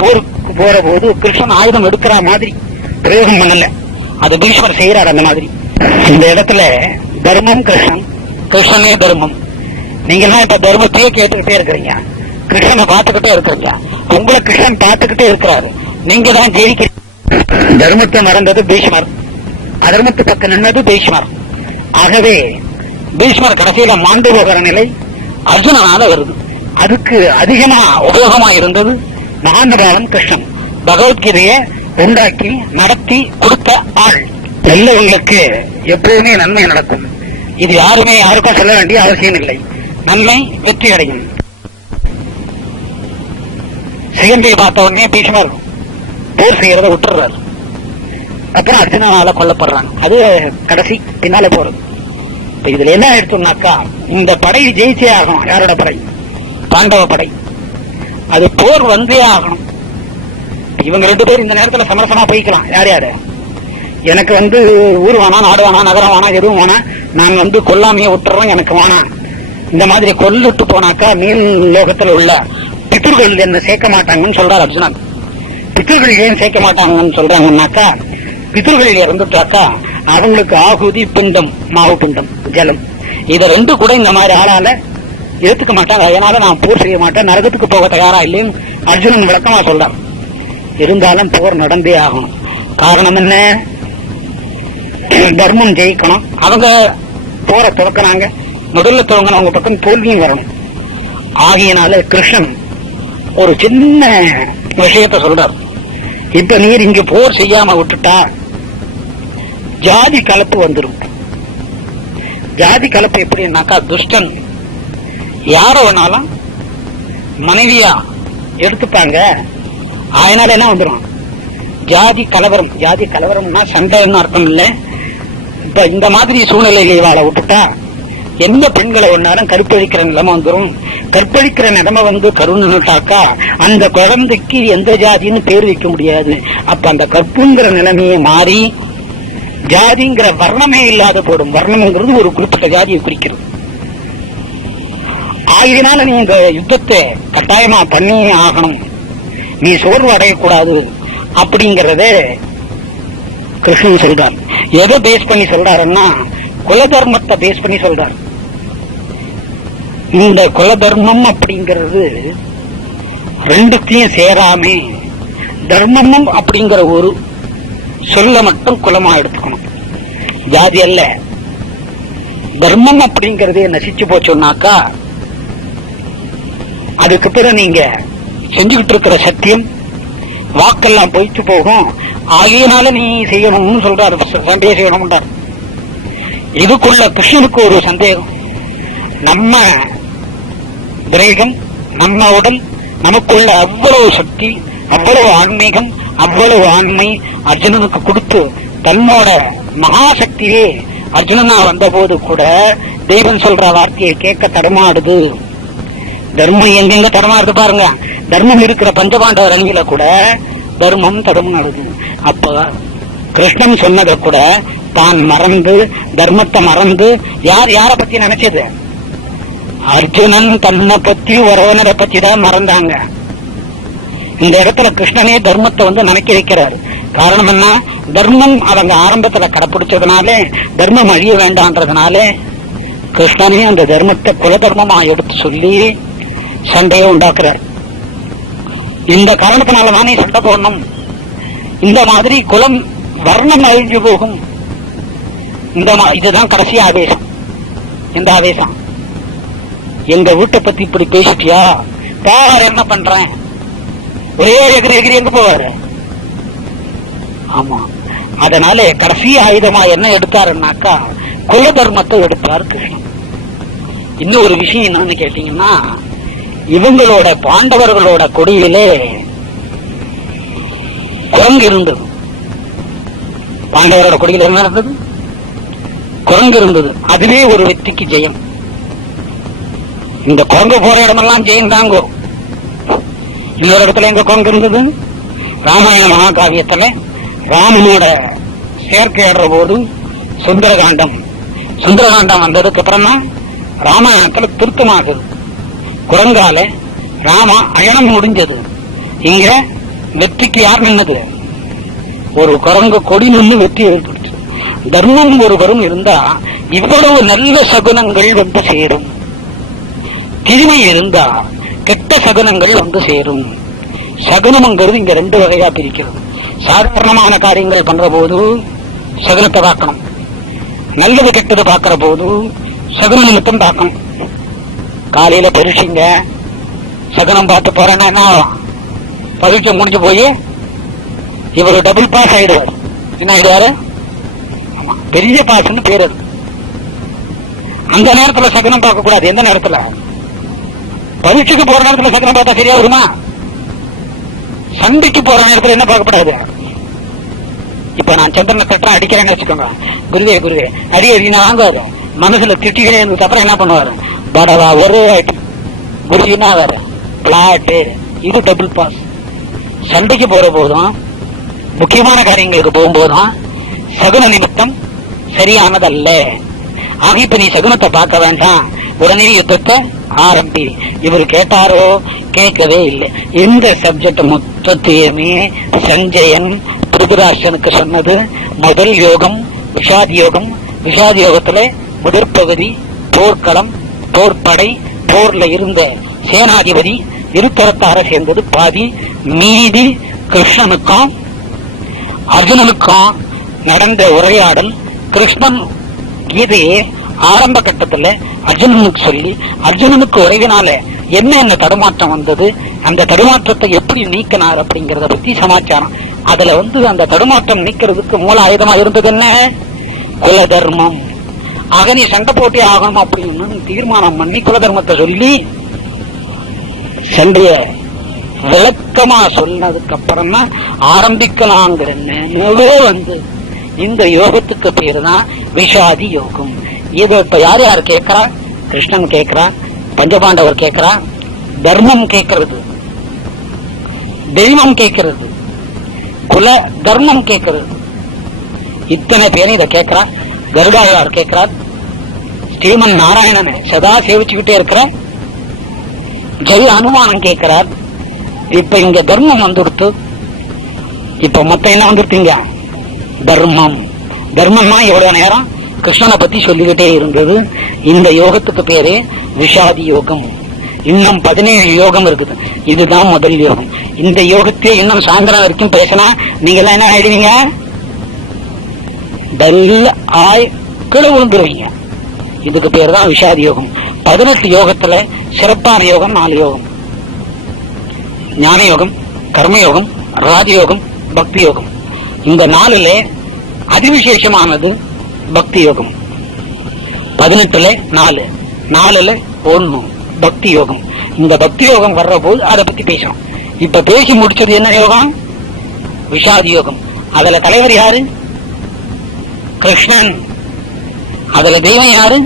போருக்கு போற போது கிருஷ்ணன் ஆயுதம் எடுக்கிற மாதிரி பிரயோகம் பண்ணல, அது பீஷ்மர் செய்யறாரு. அந்த மாதிரி இந்த இடத்துல தர்மம் கிருஷ்ணன், கிருஷ்ணனே தர்மம். நீங்க எல்லாம் இப்ப தர்மத்தையே கேட்டுக்கிட்டே இருக்கிறீங்க, கிருஷ்ணனை பார்த்துக்கிட்டே இருக்கிறீங்க. உங்களை கிருஷ்ணன் பார்த்துக்கிட்டே இருக்கிறாரு, நீங்க தான் ஜெயிக்கிறீங்க. தர்மத்தை மறந்தது பீஷ்மர், அதர்மத்து பக்கம் நின்னது பீஷ்மர். ஆகவே பீஷ்மர் கடைசியில மாண்டு போகிற நிலை அர்ஜுனனால வருது. அதுக்கு அதிகமா உபயோகமா இருந்தது மகானுபாவன் கிருஷ்ணன். பகவத்கீதையை உண்டாக்கி நடத்தி கொடுத்த ஆள். நல்லவங்களுக்கு எப்போதுமே நன்மை நடக்கும். இது யாருமே யாருக்கும் சொல்ல வேண்டிய அவசியம் இல்லை. நன்மை வெற்றி அடையும். சிகண்டியை பார்த்த உடனே பீஷ்மர் போர் செய்யறத விட்டுறாரு. அப்புறம் அர்ஜுனால கொல்லப்படுறாங்க. அது கடைசி பின்னால போறது. இதுல என்ன எடுத்தோம்னாக்கா, இந்த படை ஜெயிச்சே ஆகணும். யாரோட படை? பாண்டவ படை. அது போர் வந்தே ஆகணும். இவங்க 2 பேரும் இந்த நேரத்துல சமரசமா போய்க்கலாம். யார் யாரு? எனக்கு ஊர் வேணா, நாடு வேணா, நகரம் வேணா, எதுவும் வேணா, நான் கொல்லாமையே விட்டுறோம், எனக்கு வேணாம். இந்த மாதிரி கொல்லிட்டு போனாக்கா மேல் லோகத்தில் உள்ள பித்ருகள் என்ன சேர்க்க மாட்டாங்கன்னு சொல்றாரு அர்ஜுனன். பித்ருகள் ஏன் சேர்க்க மாட்டாங்கன்னு சொல்றாங்கன்னாக்கா, பித்ருகள் இறந்துட்டாக்கா அவங்களுக்கு ஆகுதி பிண்டம், மாவு பிண்டம், ஜலம், இத 2 கூட இந்த மாதிரி ஆளால ஏத்துக்க மாட்டாங்க. அதனால நான் போர் செய்ய மாட்டேன், நரகத்துக்கு போக தயாரா இல்லைன்னு அர்ஜுனன் விளக்கமா சொல்றான். இருந்தாலும் போர் நடந்தே ஆகணும். காரணம் என்ன? தர்மம் ஜெயிக்கணும். அவங்க போரை துவக்கினாங்க, முதல்ல துவங்கினவங்க பக்கம் தோல்வியும் வரணும். ஆகியனால கிருஷ்ணன் ஒரு சின்ன விஷயத்த சொல்றார். இப்ப நீர் இங்க போர் செய்யாம விட்டுட்டா ஜாதி கலப்பு வந்துடும். ஜாதி கலப்பு எப்படின்னாக்கா, துஷ்டன் யார வேணாலும் மனைவியா எடுத்துப்பாங்க. அதனால என்ன வந்துடும்? ஜாதி கலவரம். ஜாதி கலவரம்னா சண்டைன்னு அர்த்தம் இல்லை. இப்ப இந்த மாதிரி சூழ்நிலைகளை வாழ விட்டுட்டா எந்த பெண்களை ஒன்னாலும் கற்பழிக்கிற நிலைமை வந்துடும். கற்பழிக்கிற நிலைமை கருணுட்டாக்கா அந்த குழந்தைக்கு எந்த ஜாதின்னு பேர் வைக்க முடியாது. அப்ப அந்த கற்புங்கிற நிலைமையை மாறி ஜாதிங்கிற வர்ணமே இல்லாத போடும். வர்ணம்ங்கிறது ஒரு குறிப்பிட்ட ஜாதியை குறிக்கிறது. ஆகியனால நீ இந்த யுத்தத்தை கட்டாயமா பண்ணி ஆகணும், நீ சோர்வு அடையக்கூடாது அப்படிங்கறத கிருஷ்ணன் சொல்றார். எதை பேஸ் பண்ணி சொல்றாருன்னா, குல தர்மத்தை பேஸ் பண்ணி சொல்றார். இந்த குல தர்மம் அப்படிங்கிறது 2த்தையும் சேராமே தர்மமும் அப்படிங்கிற ஒரு சொல்ல மட்டும் குலமா எடுத்துக்கணும், ஜாதி அல்ல. தர்மம் அப்படிங்கறதே நசிச்சு போச்சோம்னாக்கா அதுக்கு பிறகு நீங்க செஞ்சுக்கிட்டு இருக்கிற சத்தியம் வாக்கெல்லாம் போயிட்டு போகும். ஆகியனால நீ செய்யணும்னு சொல்றாரு, சண்டையை செய்யணும்ன்றார். இதுக்குள்ள கிருஷ்ணனுக்கு ஒரு சந்தேகம். நம்ம கிரகம், நம்ம உடல், நமக்குள்ள அவ்வளவு சக்தி, அவ்வளவு ஆன்மீகம், அவ்வளவு ஆண்மை அர்ஜுனனுக்கு கொடுத்து தன்னோட மகாசக்தியே அர்ஜுனனா வந்த போது கூட தெய்வம் சொல்ற வார்த்தையை கேட்க தடமாடுது. தர்மம் எங்கெங்க தடமாடுது பாருங்க. தர்மம் இருக்கிற பஞ்சபாண்டவர் அணியில கூட தர்மம் தடமாடுது. அப்ப கிருஷ்ணன் சொன்னதை கூட தான் மறந்து, தர்மத்தை மறந்து, யார பத்தி நினைச்சது? அர்ஜுனன் தன்னை பத்தி ஒருவனரை பத்தி தான் மறந்தாங்க. இந்த இடத்துல கிருஷ்ணனே தர்மத்தை நினைக்க வைக்கிறாரு. காரணம் என்ன? தர்மம் அவங்க ஆரம்பத்துல கடைப்பிடிச்சதுனாலே, தர்மம் அழிய வேண்டான்றதுனாலே கிருஷ்ணனே அந்த தர்மத்தை குல தர்மமா எடுத்து சொல்லி சண்டையை உண்டாக்குறார். இந்த காரணத்தினாலதானே சண்டை போடணும். இந்த மாதிரி குலம் வர்ணம் அழிஞ்சு போகும். இதுதான் கடைசி ஆவேசம். இந்த ஆவேசம், எங்க வீட்டை பத்தி இப்படி பேசிட்டியா, பார் என்ன பண்றேன், ஒரே எகிரி எகிரி எங்க போவாரு. ஆமா, அதனால கடைசி ஆயுதமா என்ன எடுத்தாருன்னாக்கா குல தர்மத்தை எடுத்தார் கிருஷ்ணன். இன்னும் ஒரு விஷயம் என்னன்னு கேட்டீங்கன்னா, இவங்களோட பாண்டவர்களோட கொடியிலே குரங்கு இருந்தது. பாண்டவரோட கொடியில் என்ன இருந்தது? குரங்கு இருந்தது. அதுவே ஒரு வெற்றிக்கு ஜெயம். இந்த குரங்கு போற இடமெல்லாம் ஜெயம் தாங்கோ. இன்னொரு இடத்துல எங்க குரங்கு இருந்தது? ராமாயண மகாகாவியத்துல ராமனோட சேர்க்கையாடுற போது சுந்தரகாண்டம் வந்ததுக்கு அப்புறம் தான் ராமாயணத்துல திருத்தமாகுது. குரங்கால ராமா அயனம் முடிஞ்சது. இங்க வெற்றிக்கு யார் நின்னது? ஒரு குரங்கு கொடி நின்று வெற்றி ஏற்படுத்து. தர்மம் ஒருவரும் இருந்தா இவ்வளவு நல்ல சகுனங்கள் வந்து சேரும். தீமை இருந்தா கெட்ட சகுனங்கள் வந்து சேரும். சகுனம்ங்கிறது இங்க ரெண்டு வகையா பிரிக்கிறது. சாதாரணமான காரியங்கள் பண்ற போது சகுனத்தை பார்க்கணும், நல்லது கெட்டது பார்க்கிற போது சகுன நிமித்தம் பார்க்கணும். காலையில பரீட்சைங்க, சகுனம் பார்த்து போறேன்னா என்ன ஆகும்? பரீட்சை முடிஞ்சு போய் இவர் டபுள் பாஸ் ஆயிடுவார். என்ன ஆயிடுவாரு? பெரிய பாஸ்ன்னு பேர். அந்த நேரத்துல சகுனம் பார்க்க கூடாது. எந்த நேரத்துல? பரீட்சைக்கு போற நேரத்துல சகுனம் பார்த்தா சரியா வருமா? சண்டைக்கு போற நேரத்துல என்ன பார்க்கப்படாது? இப்ப நான் சந்திரனை தட்டா அடிக்கிறேன்னு வச்சுக்கோங்க, குருவே குருவே அடி அடினா வாங்குவாரு. மனசுல திட்டிக்கிறே இருந்ததுக்கு அப்புறம் என்ன பண்ணுவாரு? படவா ஒரே குருவினா வேற பிளாட்டு. இது டபுள் பாஸ். சண்டைக்கு போற போதும் முக்கியமான காரியங்களுக்கு போகும்போதும் சகுன நிமித்தம் சரியானதல்ல. ஆக இப்ப நீ சகுனத்தை பார்க்க வேண்டாம், உடனே யுத்தத்தை ஆரம்பி. இவர் கேட்டாரோ? கேட்கவே இல்லை. இந்த சப்ஜெக்ட் மொத்தத்தையுமே சஞ்சயன் திருதராஷ்டிரனுக்கு சொன்னது முதல் யோகம் விஷாதி யோகம். விஷாதி யோகத்துல முதற் பகுதி போர்க்களம், போர்ப்படை, போர்ல இருந்த சேனாதிபதி இருதரத்தார சேர்ந்தது பாதி. மீதி கிருஷ்ணனுக்கும் அர்ஜுனனுக்கும் நடந்த உரையாடல். கிருஷ்ணன் கீதையே ஆரம்ப கட்டத்துல அர்ஜுனனுக்கு சொல்லி, அர்ஜுனனுக்கு உரையினால என்ன தடுமாற்றம் வந்தது, அந்த தடுமாற்றத்தை எப்படி நீக்கினார் அப்படிங்கறத பத்தி சமாச்சாரம். அதுல அந்த தடுமாற்றம் நீக்கிறதுக்கு மூல ஆயுதமா இருந்தது என்ன? குல தர்மம். ஆக நீ சண்டை போட்டி ஆகணும் அப்படின்னு தீர்மானம் பண்ணி குலதர்மத்தை சொல்லி சண்டைய விளக்கமா சொன்னதுக்கு அப்புறம் தான் ஆரம்பிக்கலாங்கிற இந்த யோகத்துக்கு பேரு தான் விஷாதி யோகம். இது இப்ப யார் யார் கேட்கிறா? கிருஷ்ணன் கேட்கிறா, பஞ்சபாண்டவர் கேட்கிறா, தர்மம் கேட்கிறது, தெய்வம் கேட்கிறது, குல தர்மம் கேட்கிறது. இத்தனை பேரும் இதை கேட்கிறா. கருடாழ்வார் கேட்கிறார், ஸ்ரீமன் நாராயணனை சதா சேவிச்சுக்கிட்டே இருக்கிற ஜெய அனுமானம் கேட்கிறார். இப்ப இங்க தர்மம் வந்துடுத்து. இப்ப மொத்தம் என்ன வந்துருத்தீங்க? தர்மம். தர்மம்னா எவ்வளவு நேரம் கிருஷ்ணனை பத்தி சொல்லிக்கிட்டே இருந்தது. இந்த யோகத்துக்கு பேரே விஷாதி யோகம். இன்னும் 17 யோகம் இருக்குது. இதுதான் முதல் யோகம். இந்த யோகத்தை இன்னும் சாயந்தரம் வரைக்கும் பேசினா நீங்க எல்லாம் என்ன ஆயிடுவீங்க? கீழே விழுந்துருவீங்க. இதுக்கு பேர் தான் விஷாதி யோகம். 18 யோகத்துல சிறப்பான யோகம் 4 யோகம். ஞான யோகம், கர்மயோகம், ராஜயோகம், பக்தி யோகம். இந்த 4ல அதிவிசேஷமானது பக்தி யோகம். 18ல 4, 4ல 1 பக்தி யோகம். இந்த பக்தி யோகம் வர்ற போது அதை பத்தி பேசணும். இப்ப பேசி முடிச்சது என்ன யோகம்? விஷாதி யோகம். அதுல தலைவர் யாரு? கிருஷ்ணன். அதுல தெய்வம் யாரு?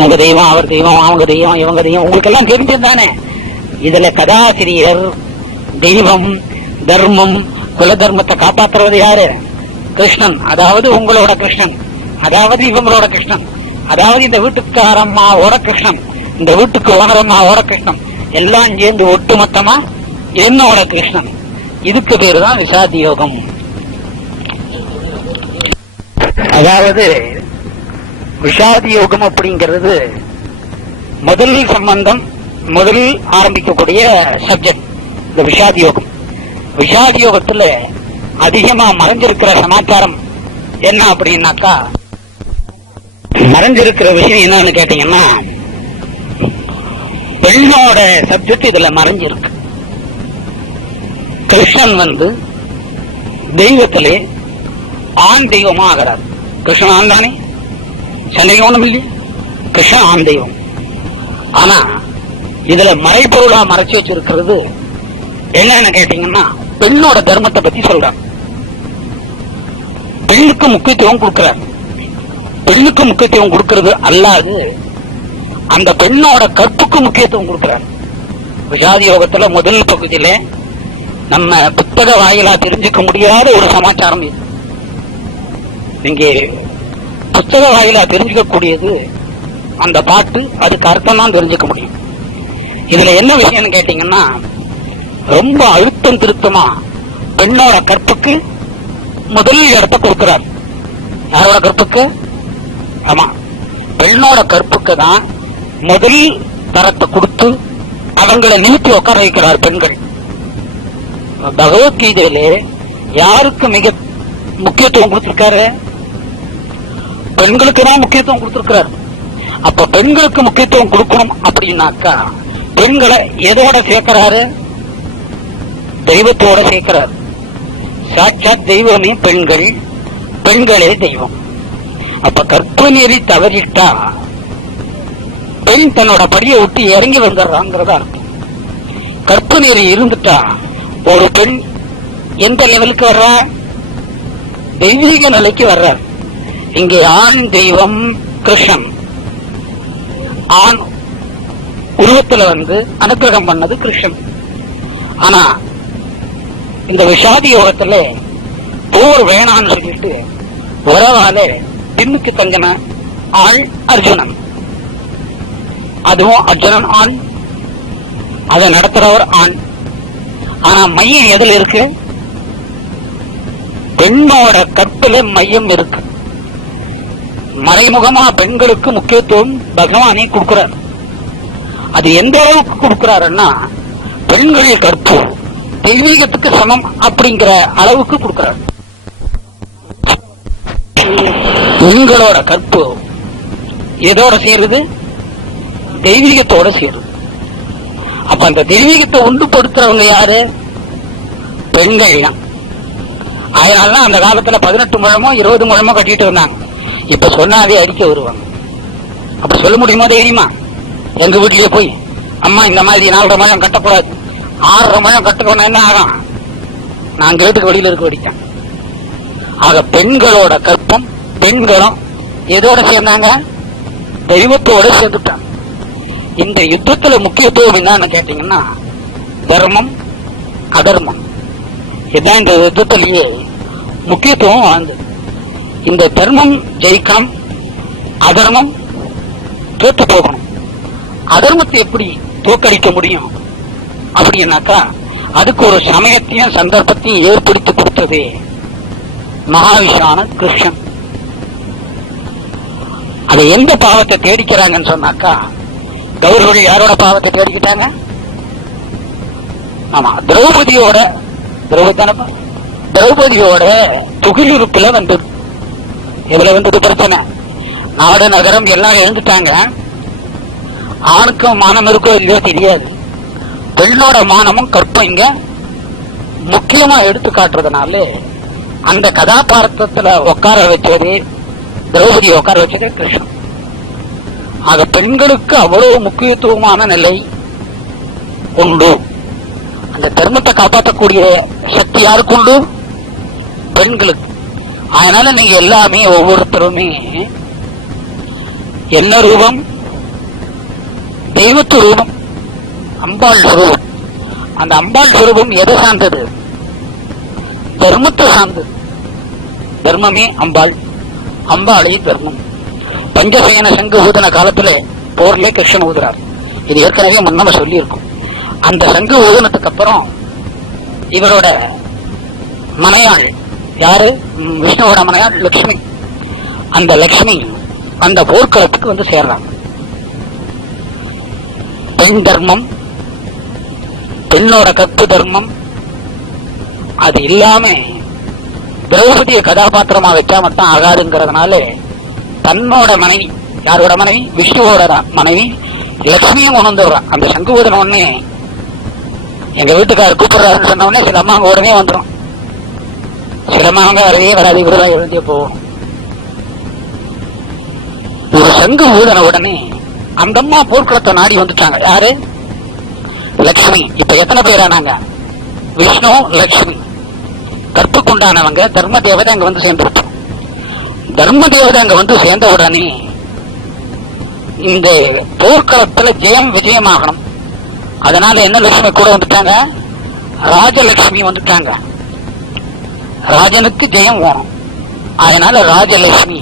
உங்க தெய்வம், அவர் தெய்வம், அவங்க தெய்வம், இவங்க தெய்வம், உங்களுக்கு எல்லாம் தெரிஞ்சதுதானே. இதுல கதாசிரியர் தெய்வம், தர்மம், குல தர்மத்தை காப்பாற்றுறது யாரு? கிருஷ்ணன். அதாவது உங்களோட கிருஷ்ணன், அதாவது இவங்களோட கிருஷ்ணன், அதாவது இந்த வீட்டுக்காரம்மாவோட கிருஷ்ணன், இந்த வீட்டுக்கு ஓனரம்மாவோட கிருஷ்ணன், எல்லாம் சேர்ந்து ஒட்டுமொத்தமா என்னோட கிருஷ்ணன். இதுக்கு பேரு தான் விஷாதி யோகம். அதாவது விஷாதி யோகம் அப்படிங்கிறது முதலில் சம்பந்தம், முதலில் ஆரம்பிக்கக்கூடிய சப்ஜெக்ட் இந்த விஷாதி யோகம். விஷாதி யோகத்துல அதிகமா மறைஞ்சிருக்கிற சமாச்சாரம் என்ன அப்படின்னாக்கா, மறைஞ்சிருக்கிற விஷயம் என்னன்னு கேட்டீங்கன்னா, பெண்ணோட சப்ஜெக்ட் இதுல மறைஞ்சிருக்கு. கிருஷ்ணன் தெய்வத்திலே ஆண் தெய்வமா ஆகிறார். கிருஷ்ணன் ஆண் தானே, சந்தேகம் ஒண்ணும் இல்லையா? கிருஷ்ணன் ஆண் தெய்வம். ஆனா இதுல மறைபொருளா மறைச்சு வச்சிருக்கிறது என்னன்னு கேட்டீங்கன்னா, பெண்ணோட தர்மத்தை பத்தி சொல்றாங்க. பெண்ணுக்கு முக்கியத்துவம் கொடுக்கிறார். பெண்ணுக்கு முக்கியத்துவம் கொடுக்கிறது அல்லாது அந்த பெண்ணோட கற்புக்கு முக்கியத்துவம் கொடுக்கிறார். விஷாதி யோகத்துல முதல் பகுதியில நம்ம புத்தக வாயிலா தெரிஞ்சுக்க முடியாத ஒரு சமாச்சாரம் இது. நீங்க புத்தக வாயிலா தெரிஞ்சுக்க கூடியது அந்த பாட்டு, அதுக்கு அர்த்தம் தான் தெரிஞ்சுக்க முடியும். இதுல என்ன விஷயம்னு கேட்டீங்கன்னா, ரொம்ப அழுத்தம் திருத்தமா பெண்ணோட கற்புக்கு முதல் இடத்தை கொடுக்கிறார். யாரோட கற்புக்கு? ஆமா, பெண்ணோட கற்புக்கு தான் முதல் தரத்தை கொடுத்து அவங்களை நிறுத்தி உட்கார வைக்கிறார் பெண்கள். பகவத்கீதையிலே யாருக்கு மிக முக்கியத்துவம் கொடுத்திருக்காரு? பெண்களுக்கு தான் முக்கியத்துவம் கொடுத்திருக்கிறார். அப்ப பெண்களுக்கு முக்கியத்துவம் கொடுக்கணும் அப்படின்னாக்கா பெண்களை எதோட சேர்க்கிறாரு? தெய்வத்தோட சேர்க்கிறார். சாட்சாத் தெய்வமே பெண்கள், பெண்களே தெய்வம். அப்ப கற்பு நெறி தவறிட்டா பெண் தன்னோட படியை விட்டு இறங்கி வந்துடுறாங்கிறதா அர்த்தம். கற்பு நெறி இருந்துட்டா ஒரு பெண் எந்த லெவலுக்கு வர்றா? தெய்வீக நிலைக்கு வர்றார். இங்கே ஆண் தெய்வம் கிருஷ்ணன், ஆண் உருவத்துல அனுக்கிரகம் பண்ணது கிருஷ்ணன். ஆனா இந்த விஷாதி யோகத்துல போர் வேணான்னு சொல்லிட்டு உறவால பின்னுக்கு தங்கின ஆள் அர்ஜுனன். அதுவும் அர்ஜுனன் ஆண், அதை நடத்துறவர் ஆண். ஆனா மையம் எதுல இருக்கு? பெண்ணோட கற்புல மையம் இருக்கு. மறைமுகமா பெண்களுக்கு முக்கியத்துவம் பகவானே கொடுக்கிறார். அது எந்த அளவுக்கு கொடுக்கிறாருன்னா பெண்களின் கற்பு தெய்வீகத்துக்கு சமம் அப்படிங்கிற அளவுக்கு கொடுக்கிறார். பெண்களோட கற்பு எதோட சேருது? தெய்வீகத்தோட சேருது. அப்ப அந்த தெய்வீகத்தை ஒன்றுபடுத்துறவங்க யாரு? பெண்கள் தான். அதனாலதான் அந்த காலத்துல 18 முழமோ 20 முழமோ கட்டிட்டு இருந்தாங்க. இப்ப சொன்னாதே அடிக்க வருவாங்க. அப்ப சொல்ல முடியுமா? தெரியுமா? எங்க வீட்டிலேயே போய் அம்மா இந்த மாதிரி 4 முழம் கட்டக்கூடாது, 6 முழம் கட்டணும் என்ன ஆகும்? நான் கேட்டுக்கு வெளியில இருக்க வடிக்கேன். ஆக பெண்களோட கற்பம் பெண்களும் எதோட சேர்ந்தாங்க? தெய்வத்தோட சேர்ந்துட்டாங்க. இந்த யுத்தத்துல முக்கியத்துவம் என்னன்னு கேட்டீங்கன்னா தர்மம் அதர்மம். இதுதான் இந்த யுத்தத்திலேயே முக்கியத்துவம் வாழ்ந்தது. இந்த தர்மம் ஜெயிக்கணும், அதர்மம் தோத்து போகணும். அதர்மத்தை எப்படி தோக்கடிக்க முடியும் அப்படின்னாக்கா அதுக்கு ஒரு சமயத்தையும் சந்தர்ப்பத்தையும் ஏற்படுத்தி கொடுத்தது மகாவிஷ்ணான கிருஷ்ணன். அதை எந்த பாவத்தை தேடிக்கிறாங்கன்னு சொன்னாக்கா கௌரவர்கள் யாரோட பாவத்தை தேடிக்கிட்டாங்க? ஆமா, திரௌபதியோட துகிலுறுப்புல வந்தது. எவ்வளவு வந்தது பிரச்சனை? நாடு நகரம் எல்லாம் எழுந்துட்டாங்க. ஆணுக்கும் மானம் இருக்கோ இல்லையோ தெரியாது. பெண்ணோட மானமும் கற்பம் இங்க முக்கியமா எடுத்து காட்டுறதுனால அந்த கதாபாத்திரத்துல உட்கார வச்சது திரௌபதி, உட்கார வச்சது கிருஷ்ணன். ஆக பெண்களுக்கு அவ்வளவு முக்கியத்துவமான நிலை உண்டு. அந்த தர்மத்தை காப்பாற்றக்கூடிய சக்தி யாருக்கு உண்டு? பெண்களுக்கு. அதனால நீங்க எல்லாமே ஒவ்வொருத்தருமே என்ன ரூபம்? தெய்வத்து ரூபம், அம்பாள் சுரூபம். அந்த அம்பாள் சுரூபம் எதை சார்ந்தது? தர்மத்தை சார்ந்தது. தர்மமே அம்பாள், அம்பாளே தர்மம். பஞ்சசேன சங்கு ஊதன காலத்துல போர்லே கிருஷ்ணன் ஊதுறார். இது ஏற்கனவே முன்னம சொல்லி இருக்கும். அந்த சங்கு ஊதனத்துக்கு அப்புறம் இவரோட மனையாள் யாரு? விஷ்ணுவோட மனையாள் லட்சுமி. அந்த லட்சுமி அந்த போர்க்களத்துக்கு சேர்றாங்க. பெண் தர்மம், பெண்ணோட கற்பு தர்மம், அது இல்லாம திரௌபதிய கதாபாத்திரமா வச்சா மட்டும் ஆகாதுங்கிறதுனால தன்னோட மனைவி, யாரோட மனைவி? விஷ்ணுவோட மனைவி லட்சுமியும் கொண்டு வந்துடுறான். அந்த சங்கு ஊதன உடனே எங்க வீட்டுக்காரர் கூப்பிடுறாருன்னு சொன்ன உடனே சில அம்மாங்க உடனே வந்துடும். சில அம்மாங்க வரவே வராது, இவருதான் எழுந்தே போவோம். ஒரு சங்கு ஊதன உடனே அந்த அம்மா போர்க்களத்தை நாடி வந்துட்டாங்க. யாரு? லட்சுமி. இப்ப எத்தனை பேரானாங்க? விஷ்ணு, லட்சுமி. கற்புக்குண்டானவங்க தர்ம தேவதை அங்க வந்து சேர்ந்துருப்போம். தர்ம தேவதை அங்க வந்து சேர்ந்த உடனே இந்த போர்க்களத்துல ஜெயம் விஜயமாகணும். அதனால என்ன லட்சுமி கூட வந்துட்டாங்க? ராஜலட்சுமி வந்துட்டாங்க. ராஜனுக்கு ஜெயம் வேணும், அதனால ராஜலட்சுமி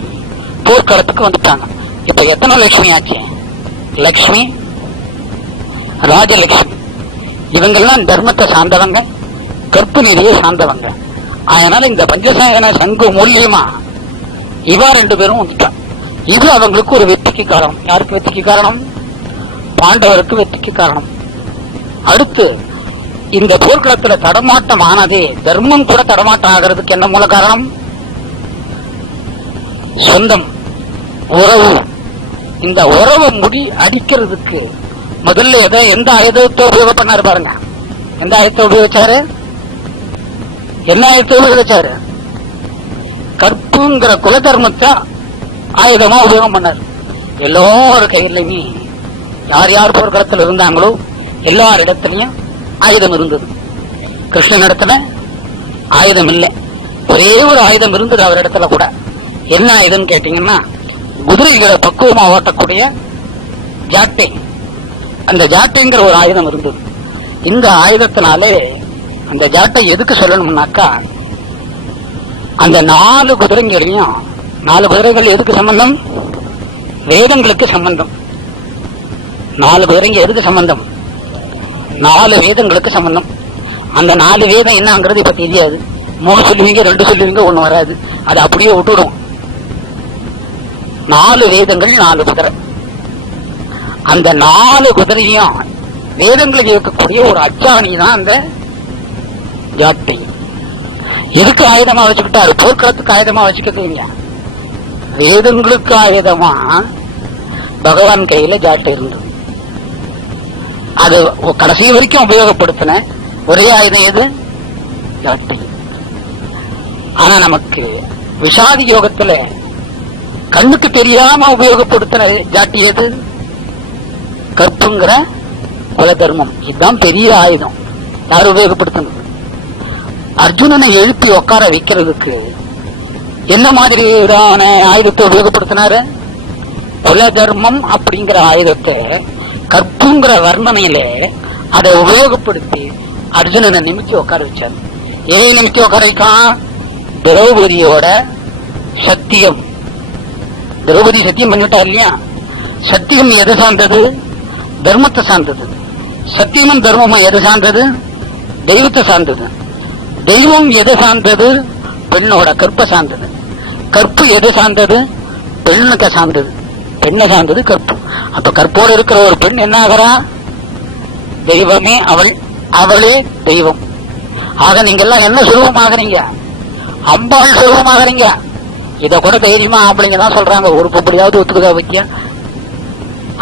போர்க்களத்துக்கு வந்துட்டாங்க. இப்ப எத்தனை லட்சுமி ஆச்சு? லட்சுமி, ராஜலட்சுமி. இவங்கெல்லாம் தர்மத்தை சார்ந்தவங்க, கற்பு நெறியை சார்ந்தவங்க. அதனால இந்த பஞ்சசாயன சங்கு மூலியமா இவா 2 பேரும் வந்துட்டான். இது அவங்களுக்கு ஒரு வெற்றிக்கு காரணம். யாருக்கு வெற்றிக்கு காரணம்? பாண்டவருக்கு வெற்றிக்கு காரணம். அடுத்து இந்த போர்க்களத்துல தடமாட்டம் ஆனதே, தர்மம் கூட தடமாட்டம் ஆகிறதுக்கு என்ன மூல காரணம்? சொந்தம், உறவு. இந்த உறவை முடி அடிக்கிறதுக்கு முதல்ல எந்த ஆயுதத்தை உபயோகம் பண்ணாரு பாருங்க. எந்த ஆயுதத்தை உபயோகிச்சாரு? என்ன ஆயுதத்தை உபயோகிச்சாரு? கற்புங்கிற குல தர்மத்தை ஆயுதமா உபயோகம் பண்ணாரு. எல்லோரு கையிலுமே யார் யார் போர்க்களத்தில் இருந்தாங்களோ எல்லார் இடத்துலயும் ஆயுதம் இருந்தது. கிருஷ்ணன் இடத்துல ஆயுதம் இல்லை. ஒரே ஒரு ஆயுதம் இருந்தது அவர் இடத்துல கூட. என்ன ஆயுதம் கேட்டீங்கன்னா, குதிரைகளை பக்குவமா ஓட்டக்கூடிய ஜாட்டை. அந்த ஜாட்டைங்கிற ஒரு ஆயுதம் இருந்தது. இந்த ஆயுதத்தினாலே அந்த ஜாட்டை எதுக்கு சொல்லணும்னாக்கா, அந்த 4 குதிரைகளையும் 4 குதிரைகள் எதுக்கு சம்பந்தம்? வேதங்களுக்கு சம்பந்தம். 4 குதிரைங்க எதுக்கு சம்பந்தம்? 4 வேதங்களுக்கு சம்பந்தம். அந்த 4 வேதம் என்னங்கிறது இப்ப தெரியாது. 3 சொல்லுவீங்க, 2 சொல்லுவீங்க, 1 வராது. அது அப்படியே விட்டுடும். 4 வேதங்கள் 4 குதிரை. அந்த 4 குதிரையும் வேதங்களுக்கு இருக்கக்கூடிய ஒரு அச்சாணி தான் அந்த ஜாட்டை. எதுக்கு ஆயுதமா வச்சுக்கிட்டாரு? போர்க்களத்துக்கு ஆயுதமா வச்சுக்கிட்டீங்க. வேதங்களுக்கு ஆயுதமா பகவான் கையில ஜாட்டை இருந்தது. அது கடைசி வரைக்கும் உபயோகப்படுத்தின ஒரே ஆயுதம் எது? ஜாட்டை. ஆனா நமக்கு விஷாதி யோகத்துல கண்ணுக்கு தெரியாம உபயோகப்படுத்தின ஜாட்டி எது? கற்புங்கிற குல தர்மம். இதுதான் பெரிய ஆயுதம். யார் உபயோகப்படுத்தினது? அர்ஜுனனை எழுப்பி உட்கார வைக்கிறதுக்கு என்ன மாதிரியான ஆயுதத்தை உபயோகப்படுத்தினாரு? குல தர்மம் அப்படிங்கிற ஆயுதத்தை கற்புங்கிற வர்ணனையில அதை உபயோகப்படுத்தி அர்ஜுனனை நிமித்தி உட்கார வச்சார். ஏன் நிமித்தி உட்கார வைக்கான்? திரௌபதியோட சத்தியம். திரௌபதி சத்தியம் பண்ணிட்டா இல்லையா? சத்தியம் எதை சார்ந்தது? தர்மத்தை சார்ந்தது. சத்தியமும் தர்மமும் எதை சார்ந்தது? தெய்வத்தை சார்ந்தது. தெய்வம் எதை சார்ந்தது? பெண்ணோட கற்பை சார்ந்தது. கற்பு எது சார்ந்தது? பெண்ணுக்கு சார்ந்தது. பெண்ணை சார்ந்தது கற்பு. அப்ப கற்போடு இருக்கிற ஒரு பெண் என்ன ஆகிறா? தெய்வமே அவள், அவளே தெய்வம். ஆக நீங்க எல்லாம் என்ன சுலபமாகறீங்க? அம்பாள் சுலபமாகறீங்க. இத கூட தைரியமா ஆம்பளைங்க தான் சொல்றாங்க. ஒரு பொம்பளையாவது ஒத்துக்குதா வைக்க?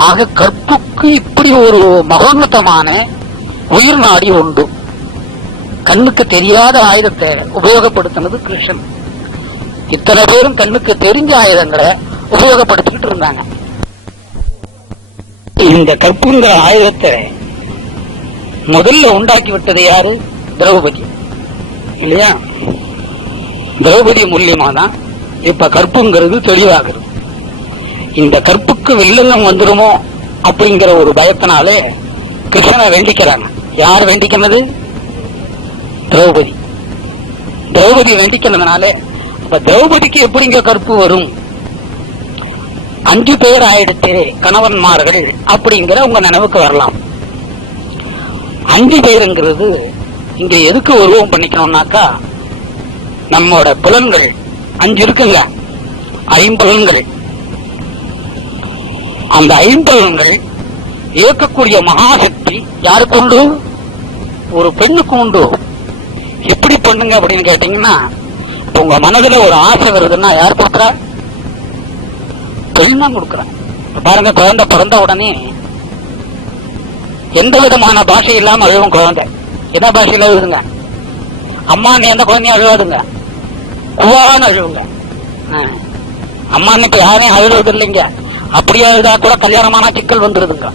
ஆக கற்புக்கு இப்படி ஒரு மகோன்னதமான உயிர் நாடி உண்டு. கண்ணுக்கு தெரியாத ஆயுதத்தை உபயோகப்படுத்தினது கிருஷ்ணன். இத்தனை பேரும் கண்ணுக்கு தெரிஞ்ச ஆயுதங்களை உபயோகப்படுத்திக்கிட்டு இருந்தாங்க. இந்த கற்புங்கிற ஆயுதத்தை முதல்ல உண்டாக்கி விட்டது யாரு? திரௌபதி இல்லையா? திரௌபதி மூலியமா தான் இப்ப கற்புங்கிறது தெளிவாகிறது. இந்த கற்புக்கு வில்லங்கம் வந்துருமோ அப்படிங்கிற ஒரு பயத்தினாலே கிருஷ்ணனை வேண்டிக்கிறாங்க. யார் வேண்டிக்கிறது? திரௌபதி. திரௌபதி வேண்டிக்கிறதுனால இப்ப திரௌபதிக்கு எப்படிங்க கற்பு வரும்? 5 பேர் ஆயிடுச்சு கணவன்மார்கள் அப்படிங்கிற உங்க நினைவுக்கு வரலாம். 5 பேருங்கிறது இங்க எதுக்கு உருவம் பண்ணிக்கணும்னாக்கா, நம்மோட புலன்கள் 5 இருக்குங்க. 5 அந்த 5 இயக்கக்கூடிய மகாசக்தி யாருக்கு உண்டு? ஒரு பெண்ணுக்கு உண்டு. எப்படி பண்ணுங்க அப்படின்னு கேட்டீங்கன்னா, உங்க மனதுல ஒரு ஆசை வருதுன்னா யார் கொடுக்குறா? பெண் தான் கொடுக்குறா. பாருங்க, குழந்தை பிறந்த உடனே எந்த விதமான பாஷை இல்லாம அழுவும் குழந்தை. என்ன பாஷையில அழுதுங்க? அம்மான்னு எந்த குழந்தையும் அழுவாதுங்க, குவான்னு அழுவுங்க. அம்மான்னு இப்ப யாரையும் அழுவது இல்லைங்க. அப்படியே அழுதா கூட கல்யாணமான சிக்கல் வந்துருதுங்க.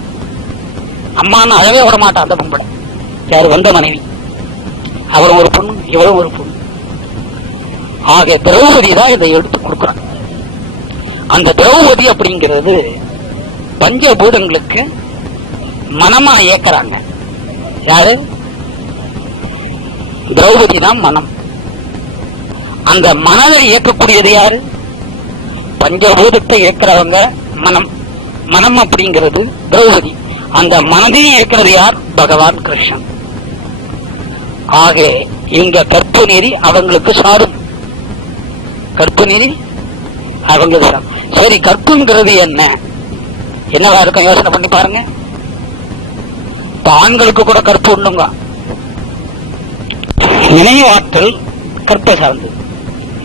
அம்மான்னு அழவே விட மாட்டா அந்த பொம்பளை. யாரு? வந்த மனைவி. அவரும் ஒரு பொண்ணு, இவரும் ஒரு பொண்ணு. ஆக திரௌபதி தான் இதை எடுத்து கொடுக்குறாங்க. அந்த திரௌபதி அப்படிங்கிறது பஞ்சபூதங்களுக்கு மனமா இயக்குறாங்க. யாரு? திரௌபதி தான் மனம். அந்த மனதை இயக்கக்கூடியது யாரு? பஞ்சபூதத்தை இயக்கிறவங்க மனம். மனம் அப்படிங்கிறது திரௌபதி. அந்த மனதையும் இயக்கிறது யார்? பகவான் கிருஷ்ணன். ஆக இங்க கற்பு நெறி அவங்களுக்கு சாரும். கற்பு நெறி அவங்களுக்கு சாரும். சரி, கற்புங்கிறது என்னவா இருக்கும்? யோசனை பண்ணி பாருங்க. ஆண்களுக்கு கூட கற்பு உண்டுங்க. நினைவு ஆற்றல் கற்பை சார்ந்து.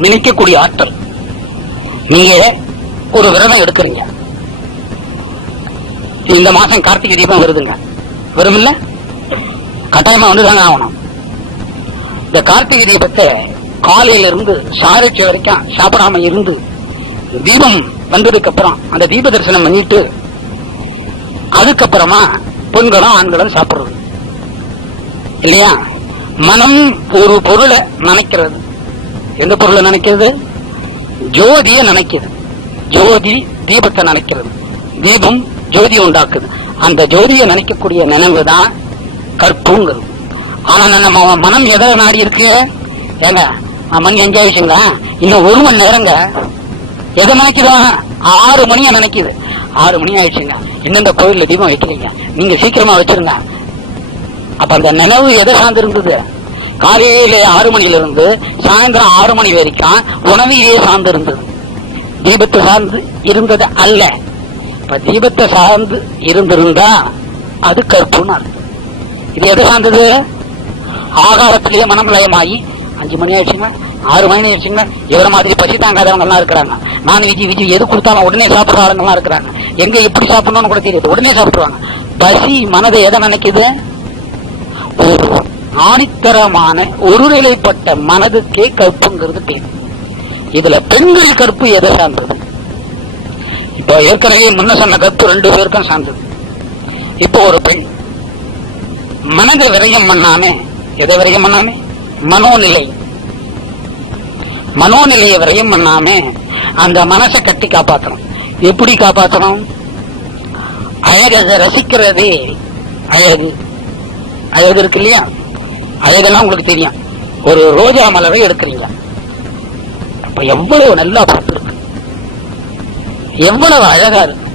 நினைக்கக்கூடிய ஆற்றல். நீங்க ஒரு விரதம் எடுக்கிறீங்க. இந்த மாசம் கார்த்திகை தீபம் வருதுங்க. வரும் இல்ல? கட்டாயமா வந்துதாங்க ஆகணும். இந்த கார்த்திகை தீபத்தை காலையில இருந்து சாரட்சி வரைக்கும் சாப்பிடாம இருந்து தீபம் வந்ததுக்கு அப்புறம் அந்த தீப தரிசனம் பண்ணிட்டு அதுக்கப்புறமா பெண்களும் ஆண்களும் சாப்பிடுறது இல்லையா? மனம் ஒரு பொருளை நினைக்கிறது. எந்த பொருளை நினைக்கிறது? ஜோதிய நினைக்கிறது. ஜோதி தீபத்தை நினைக்கிறது. தீபம் ஜோதி உண்டாக்குது. அந்த ஜோதியை நினைக்கக்கூடிய நினைவு தான் கற்புங்கிறது. ஆனா நம்ம மனம் எதை நாடி இருக்கு? ஏங்க மணி 5 ஆயிடுச்சுங்க, இன்னும் 1 மணி நேரங்க. எதை நினைக்கிறோம்? 6 மணியா நினைக்குது. 6 மணி ஆயிடுச்சுங்க, இன்னும் இந்த கோயில்ல தீபம் வைக்கிறீங்க, நீங்க சீக்கிரமா வச்சிருங்க. அப்ப அந்த நினைவு எதை சார்ந்து இருந்தது? காலையில 6 மணில இருந்து சாயந்தரம் 6 மணி வரைக்கும் உணவையே சார்ந்து இருந்தது. தீபத்தை சார்ந்து இருந்தது அல்ல. இப்ப தீபத்தை சார்ந்து இருந்திருந்தா அது கற்புன்னு அர்த்தம். இது எதை சார்ந்தது? ஆகாரத்திலேயே மனமலயமாயி 5 மணி ஆயிடுச்சுங்க, 6 மணி ஆயிடுச்சுங்க. இவர மாதிரி பசி தாங்காதவங்க எல்லாம் இருக்கிறாங்க. நான் விஜி எது கொடுத்தாலும் உடனே சாப்பிடுற ஆளுங்க எல்லாம் இருக்கிறாங்க. எங்க எப்படி சாப்பிடணும்னு கூட தெரியாது, உடனே சாப்பிடுவாங்க. பசி மனதை எதை நினைக்குது? ஒரு ஆணித்தரமான ஒருநிலைப்பட்ட மனதுக்கே கற்புங்கிறது பேர். இதுல பெண்கள் கற்பு எதை சார்ந்தது? இப்போ ஏற்கனவே முன்ன சொன்ன கற்பு 2 பேருக்கும் சார்ந்தது. இப்போ ஒரு பெண் மனதை விரயம் பண்ணாம, எதை விரயம் பண்ணாம? மனோநிலையை விரயம் பண்ணாம அந்த மனசை கட்டி காப்பாற்றணும். எப்படி காப்பாற்றணும்? அழகை ரசிக்கிறதே அழகு. அழகு இருக்கு இல்லையா? அழகெல்லாம் உங்களுக்கு தெரியும். ஒரு ரோஜா மலரை எடுக்கிறீங்க, அப்ப எவ்வளவு நல்லா பார்த்து இருக்கு, எவ்வளவு அழகா இருக்கு,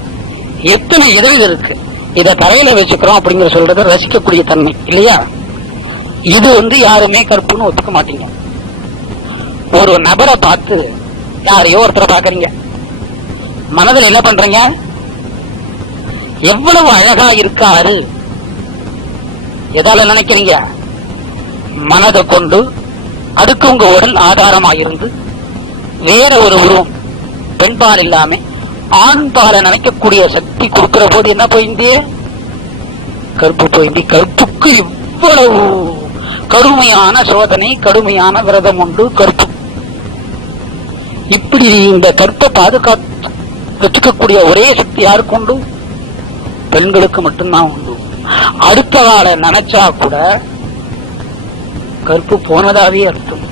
எத்தனை இதழ்கள் இருக்கு. இதை தரையில வச்சுக்கிறோம் அப்படிங்கிற சொல்றத ரசிக்கக்கூடிய தன்மை இல்லையா? இது யாருமே கற்புன்னு ஒத்துக்க மாட்டீங்க. ஒரு நபரை பார்த்து, யாரையோ ஒருத்தரை பாக்குறீங்க, மனதில் என்ன பண்றீங்க? எவ்வளவு அழகா இருக்காரு, எதால நினைக்கிறீங்க? மனதை கொண்டு அதுக்கு உங்க உடல் ஆதாரமா இருந்து வேற ஒரு உருவம், பெண்பால் இல்லாம ஆண்பாலை நினைக்கக்கூடிய சக்தி கொடுக்கிற போது என்ன போயிந்தே? கற்பு போயிந்தி. கற்புக்கு இவ்வளவு கடுமையான சோதனை, கடுமையான விரதம் உண்டு கற்பு. இப்படி இந்த கற்பை பாதுகாத்து வச்சுக்கக்கூடிய ஒரே சக்தி யாருக்கு உண்டு? பெண்களுக்கு மட்டும்தான் உண்டு. அடுத்த கால நினைச்சா கூட கற்பு போனதாவே அர்த்தம்.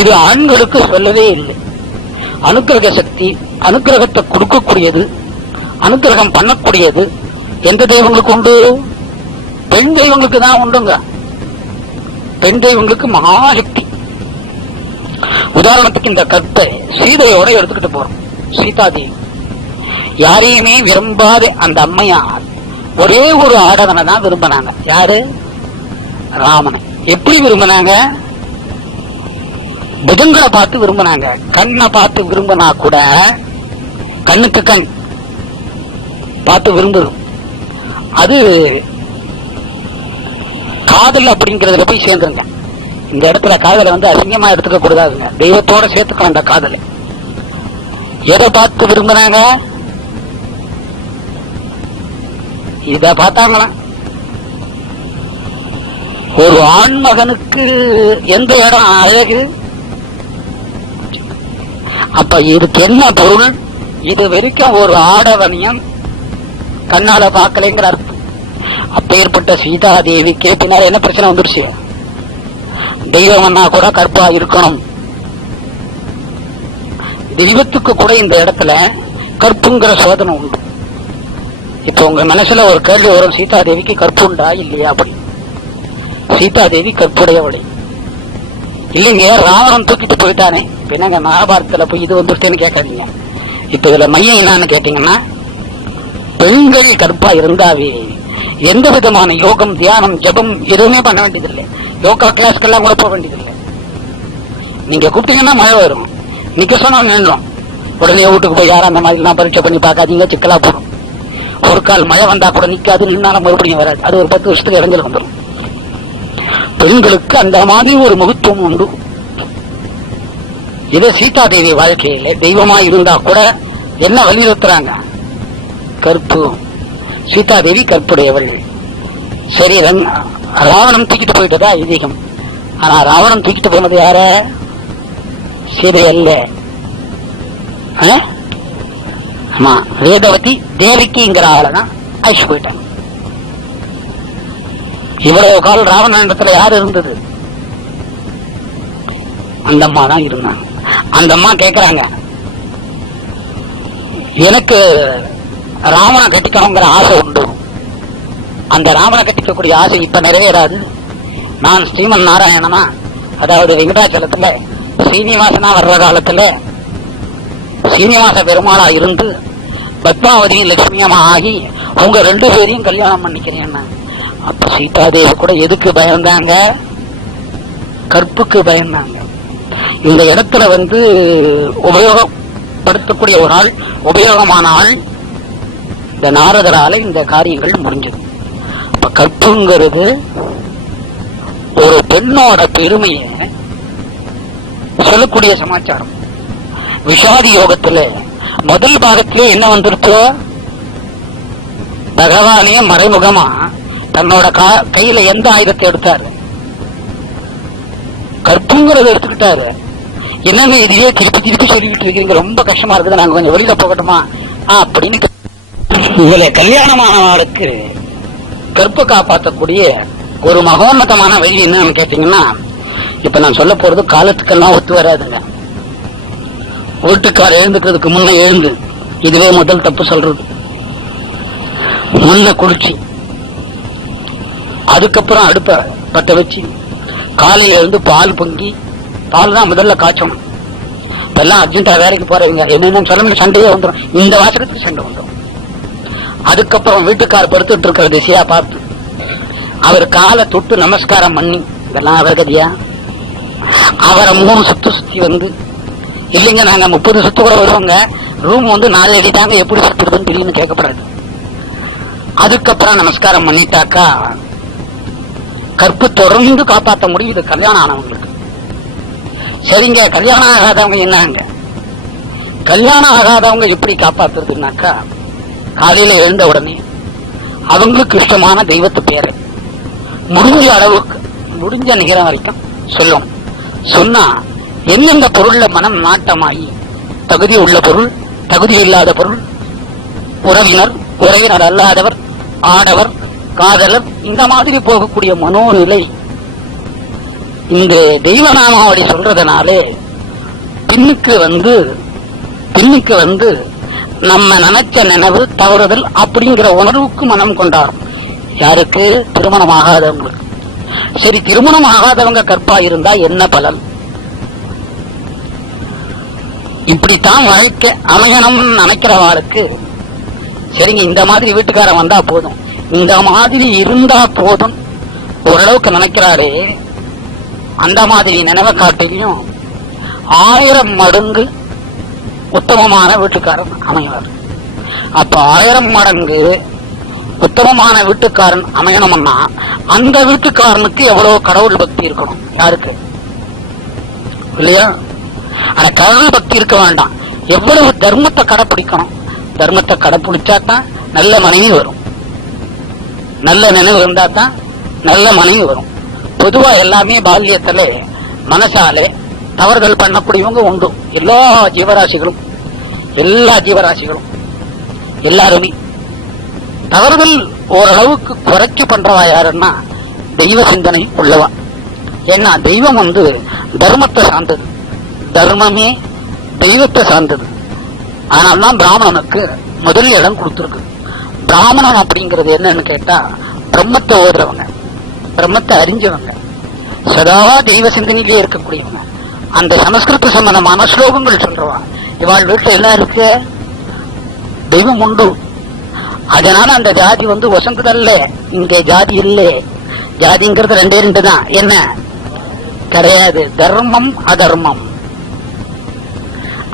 இது ஆண்களுக்கு சொல்லவே இல்லை. அனுக்கிரக சக்தி, அனுக்கிரகத்தை கொடுக்கக்கூடியது, அனுக்கிரகம் பண்ணக்கூடியது எந்த தெய்வங்களுக்கு உண்டு? பெண் தெய்வங்களுக்கு தான் உண்டுங்க. பெண் தெய்வங்களுக்கு மகாசக்தி. உதாரணத்துக்கு இந்த கற்பை சீதையோட எடுத்துக்கிட்டு போறோம். சீதாதேவி யாரையுமே விரும்பாத அந்த அம்மையார் ஒரே ஒரு ஆடவனை தான் விரும்பினாங்க. யாரு? ராமனை. எப்படி விரும்பினாங்க? புஜங்களை பார்த்து விரும்பினாங்க. கண்ணை பார்த்து விரும்பினா கூட, கண்ணுக்கு கண் பார்த்து விரும்பும், அது காதல் அப்படிங்கறதுல போய் சேர்ந்துருங்க. இந்த இடத்துல காதலை அசிங்கமா எடுத்துக்க கூடாதுங்க. தெய்வத்தோட சேர்த்துக்கணும் அந்த காதலை. எதை பார்த்து விரும்பினாங்க? இத பார்த்தாங்களா? ஒரு ஆண் மகனுக்கு எந்த இடம் அழகு? அப்ப இதுக்கு என்ன பொருள்? இது வரைக்கும் ஒரு ஆடவனியம் கண்ணால பார்க்கலைங்கிற அர்த்தம். அப்பேற்பட்ட சீதா தேவிக்கு பின்னால என்ன பிரச்சனை வந்துருச்சு? தெய்வம்னா கூட கற்பா இருக்கணும். தெய்வத்துக்கு கூட இந்த இடத்துல கற்புங்கிற சோதனை உண்டு. இப்ப உங்க மனசுல ஒரு கேள்வி வரும், சீதா தேவிக்கு கற்பு உண்டா இல்லையா? அப்படி சீதா தேவி கற்புடையவளை இல்லைங்க. ராவணன் தூக்கிட்டு போயிட்டானே, பின்னாங்க மகாபாரதத்துல போய் இது வந்துருச்சேன்னு கேட்காதீங்க. இப்ப இதுல மையம் என்னன்னு கேட்டீங்கன்னா, பெண்கள் கற்பா இருந்தாவே எந்த விதமான யோகம், தியானம், ஜபம் எதுவுமே பண்ண வேண்டியதில்லை. யோகா கிளாஸ்க்கெல்லாம் கூட போக வேண்டியதில்லை. நீங்க கூப்பிட்டீங்கன்னா மழை வரும், நிக்க சொன்னா நின்றோம். உடனே வீட்டுக்கு போய் யாரும் அந்த மாதிரி பரீட்சை பண்ணி பார்க்காதீங்க, சிக்கலா போடும். ஒரு கால் மழை வந்தா கூட நிக்காது, நின்னாலும் மறுபடியும் வராது. அது ஒரு 10 வருஷத்துக்கு இடைஞ்சல் வந்துடும். பெண்களுக்கு அந்த மாதிரி ஒரு மகத்துவம் உண்டு. இது சீதா தேவி வாழ்க்கையில தெய்வமா இருந்தா கூட என்ன வலியுறுத்துறாங்க? கற்பு. சீதா தேவி கற்புடையவள். சரி, ராவணன் தூக்கிட்டு போயிட்டதா ஐதீகம். ஆனா ராவணன் தூக்கிட்டு போனது யார? சீதை அல்ல. ஆமா, வேதவதி தேவிக்குங்கிற ஆளதான் ஆயிஷ் போயிட்டாங்க. இவ்வளவு காலம் ராவணன் இடத்துல யாரு இருந்தது? அந்த அம்மா தான் இருந்தாங்க. அந்த அம்மா கேக்குறாங்க, எனக்கு ராவண கட்டிக்கணுங்கிற ஆசை உண்டு. அந்த ராவண கட்டிக்கக்கூடிய ஆசை இப்ப நிறைவேறாது. நான் ஸ்ரீமன் நாராயணனா, அதாவது வெங்கடாச்சலத்துல சீனிவாசனா வர்ற காலத்துல சீனிவாச பெருமாளா இருந்து பத்மாவதியும் லட்சுமியமா ஆகி உங்க 2 பேரையும் கல்யாணம் பண்ணிக்கிறேன். அப்ப சீதாதேவி கூட எதுக்கு பயந்தாங்க? கற்புக்கு பயந்தாங்க. இந்த இடத்துல உபயோகப்படுத்தக்கூடிய ஒரு ஆள், உபயோகமான ஆள் இந்த நாரதரால இந்த காரியங்கள் முடிஞ்சது. இப்ப கற்புங்கிறது ஒரு பெண்ணோட பெருமையை சொல்லக்கூடிய சமாச்சாரம். விஷாதி யோகத்துல முதல் பாகத்திலே என்ன வந்திருக்கோ, பகவானே மறைமுகமா தன்னோட கையில எந்த ஆயுதத்தை எடுத்தாரு? கற்புங்கிறத எடுத்துக்கிட்டாரு. என்னங்க இதுவே திருப்பி திருப்பி சொல்லிக்கிட்டு இருக்கீங்க, ரொம்ப கஷ்டமா இருக்குது, நாங்க கொஞ்சம் வெளியில போகட்டுமா அப்படின்னு. இதுல கல்யாணமானவர்களுக்கு கற்பை காப்பாற்றக்கூடிய ஒரு மகோன்னதமான வழி என்னன்னு கேட்டீங்கன்னா, இப்ப நான் சொல்ல போறது காலத்துக்கெல்லாம் ஒத்து வராதுங்க. வீட்டுக்கார எழுந்துக்கிறதுக்கு முன்ன எழுந்து, இதுவே முதல் தப்பு சொல்றது. முன்ன குளிச்சு, அதுக்கப்புறம் அடுப்ப பத்த வச்சு, காலையில எழுந்து பால் பொங்கி, பால் தான் முதல்ல காய்ச்சணும். இப்பெல்லாம் அர்ஜென்டா வேலைக்கு போறவங்க என்னென்ன சொல்ல சண்டையே வந்துடும், இந்த வாசகத்துக்கு சண்டை வந்துடும். அதுக்கப்புறம் வீட்டுக்கார படுத்துட்டு இருக்கிற திசையா பார்த்து அவர் காலை தொட்டு நமஸ்காரம் பண்ணி, இதெல்லாம் அவர் கதியா? அவரை 3 சுத்து சுத்தி இல்லைங்க நாங்க 30 சுத்து கூட வருவோங்க, ரூம் 4 அடி தாங்க, எப்படி சுத்துறதுன்னு தெரியும்னு கேட்கப்படாது. அதுக்கப்புறம் நமஸ்காரம் பண்ணிட்டாக்கா கற்பு தொடர்ந்து காப்பாற்ற முடியும். இது கல்யாணம் ஆனவங்களுக்கு. சரிங்க, கல்யாணம் ஆகாதவங்க என்னங்க? கல்யாணம் ஆகாதவங்க எப்படி காப்பாத்துறதுனாக்கா, காலையில எழுந்த உடனே அவங்களுக்கு இஷ்டமான தெய்வத்து பேரை முடிஞ்ச அளவுக்கு, முடிஞ்ச நிகரம் வரைக்கும் சொல்லும். சொன்னா எந்தெந்த பொருள்ல மனம் நாட்டமாகி, தகுதி உள்ள பொருள், தகுதி இல்லாத பொருள், உறவினர், உறவினர் அல்லாதவர், ஆடவர், காதலர், இந்த மாதிரி போகக்கூடிய மனோநிலை இந்த தெய்வநாமாவளி சொல்றதுனாலே பின்னுக்கு நம்ம நினைச்ச நினைவு தவறுதல் அப்படிங்கிற உணர்வுக்கு மனம் கொண்டாடும். யாருக்கு? திருமணம் ஆகாதவங்களுக்கு. சரி, திருமணம் ஆகாதவங்க கற்பா இருந்தா என்ன பலன்? இப்படித்தான் வாழ்க்கை அமையணும்னு நினைக்கிறவாளுக்கு, சரிங்க இந்த மாதிரி வீட்டுக்காரன் வந்தா போதும், இந்த மாதிரி இருந்தா போதும் ஓரளவுக்கு நினைக்கிறாரே, அந்த மாதிரி நினைவை காட்டிலையும் 1000 மடங்கு உத்தமமான வீட்டுக்காரன் அமைவார். அப்ப 1000 மடங்கு உத்தமமான வீட்டுக்காரன் அமையணும்னா அந்த வீட்டுக்காரனுக்கு எவ்வளவு கடவுள் பக்தி இருக்கணும்? யாருக்கு? இல்லையா? ஆனா கடவுள் பக்தி இருக்க வேண்டாம், எவ்வளவு தர்மத்தை கடைப்பிடிக்கணும். தர்மத்தை கடைப்பிடிச்சா தான் நல்ல மனைவி வரும், நல்ல நினைவு இருந்தா தான் நல்ல மனைவி வரும். பொதுவா எல்லாமே பால்யத்திலே மனசாலே தவறுகள் பண்ணக்கூடியவங்க உண்டு. எல்லா ஜீவராசிகளும் எல்லாருமே தவறுகள் ஓரளவுக்கு குறைச்சு பண்றவா யாருன்னா தெய்வ சிந்தனை உள்ளவா. ஏன்னா தெய்வம் தர்மத்தை சார்ந்தது, தர்மமே தெய்வத்தை சார்ந்தது. ஆனால்தான் பிராமணனுக்கு முதல் இடம் கொடுத்திருக்கு. பிராமணன் அப்படிங்கிறது என்னன்னு கேட்டா, பிரம்மத்தை ஓடுறவங்க, பிரம்மத்தை அறிஞ்சவங்க, சதா தெய்வ சிந்தனையிலே இருக்கக்கூடியவங்க. அந்த சமஸ்கிருத சம்பந்தமான ஸ்லோகங்கள் சொல்றவா. இவாள் வீட்டுல எல்லாம் இருக்கு, தெய்வம் உண்டு. அதனால அந்த ஜாதி வசந்ததல்ல, இங்கே ஜாதி இல்லை, ஜாதிங்கிறது ரெண்டே ரெண்டு தான். என்ன கிடையாது? தர்மம் அதர்மம்.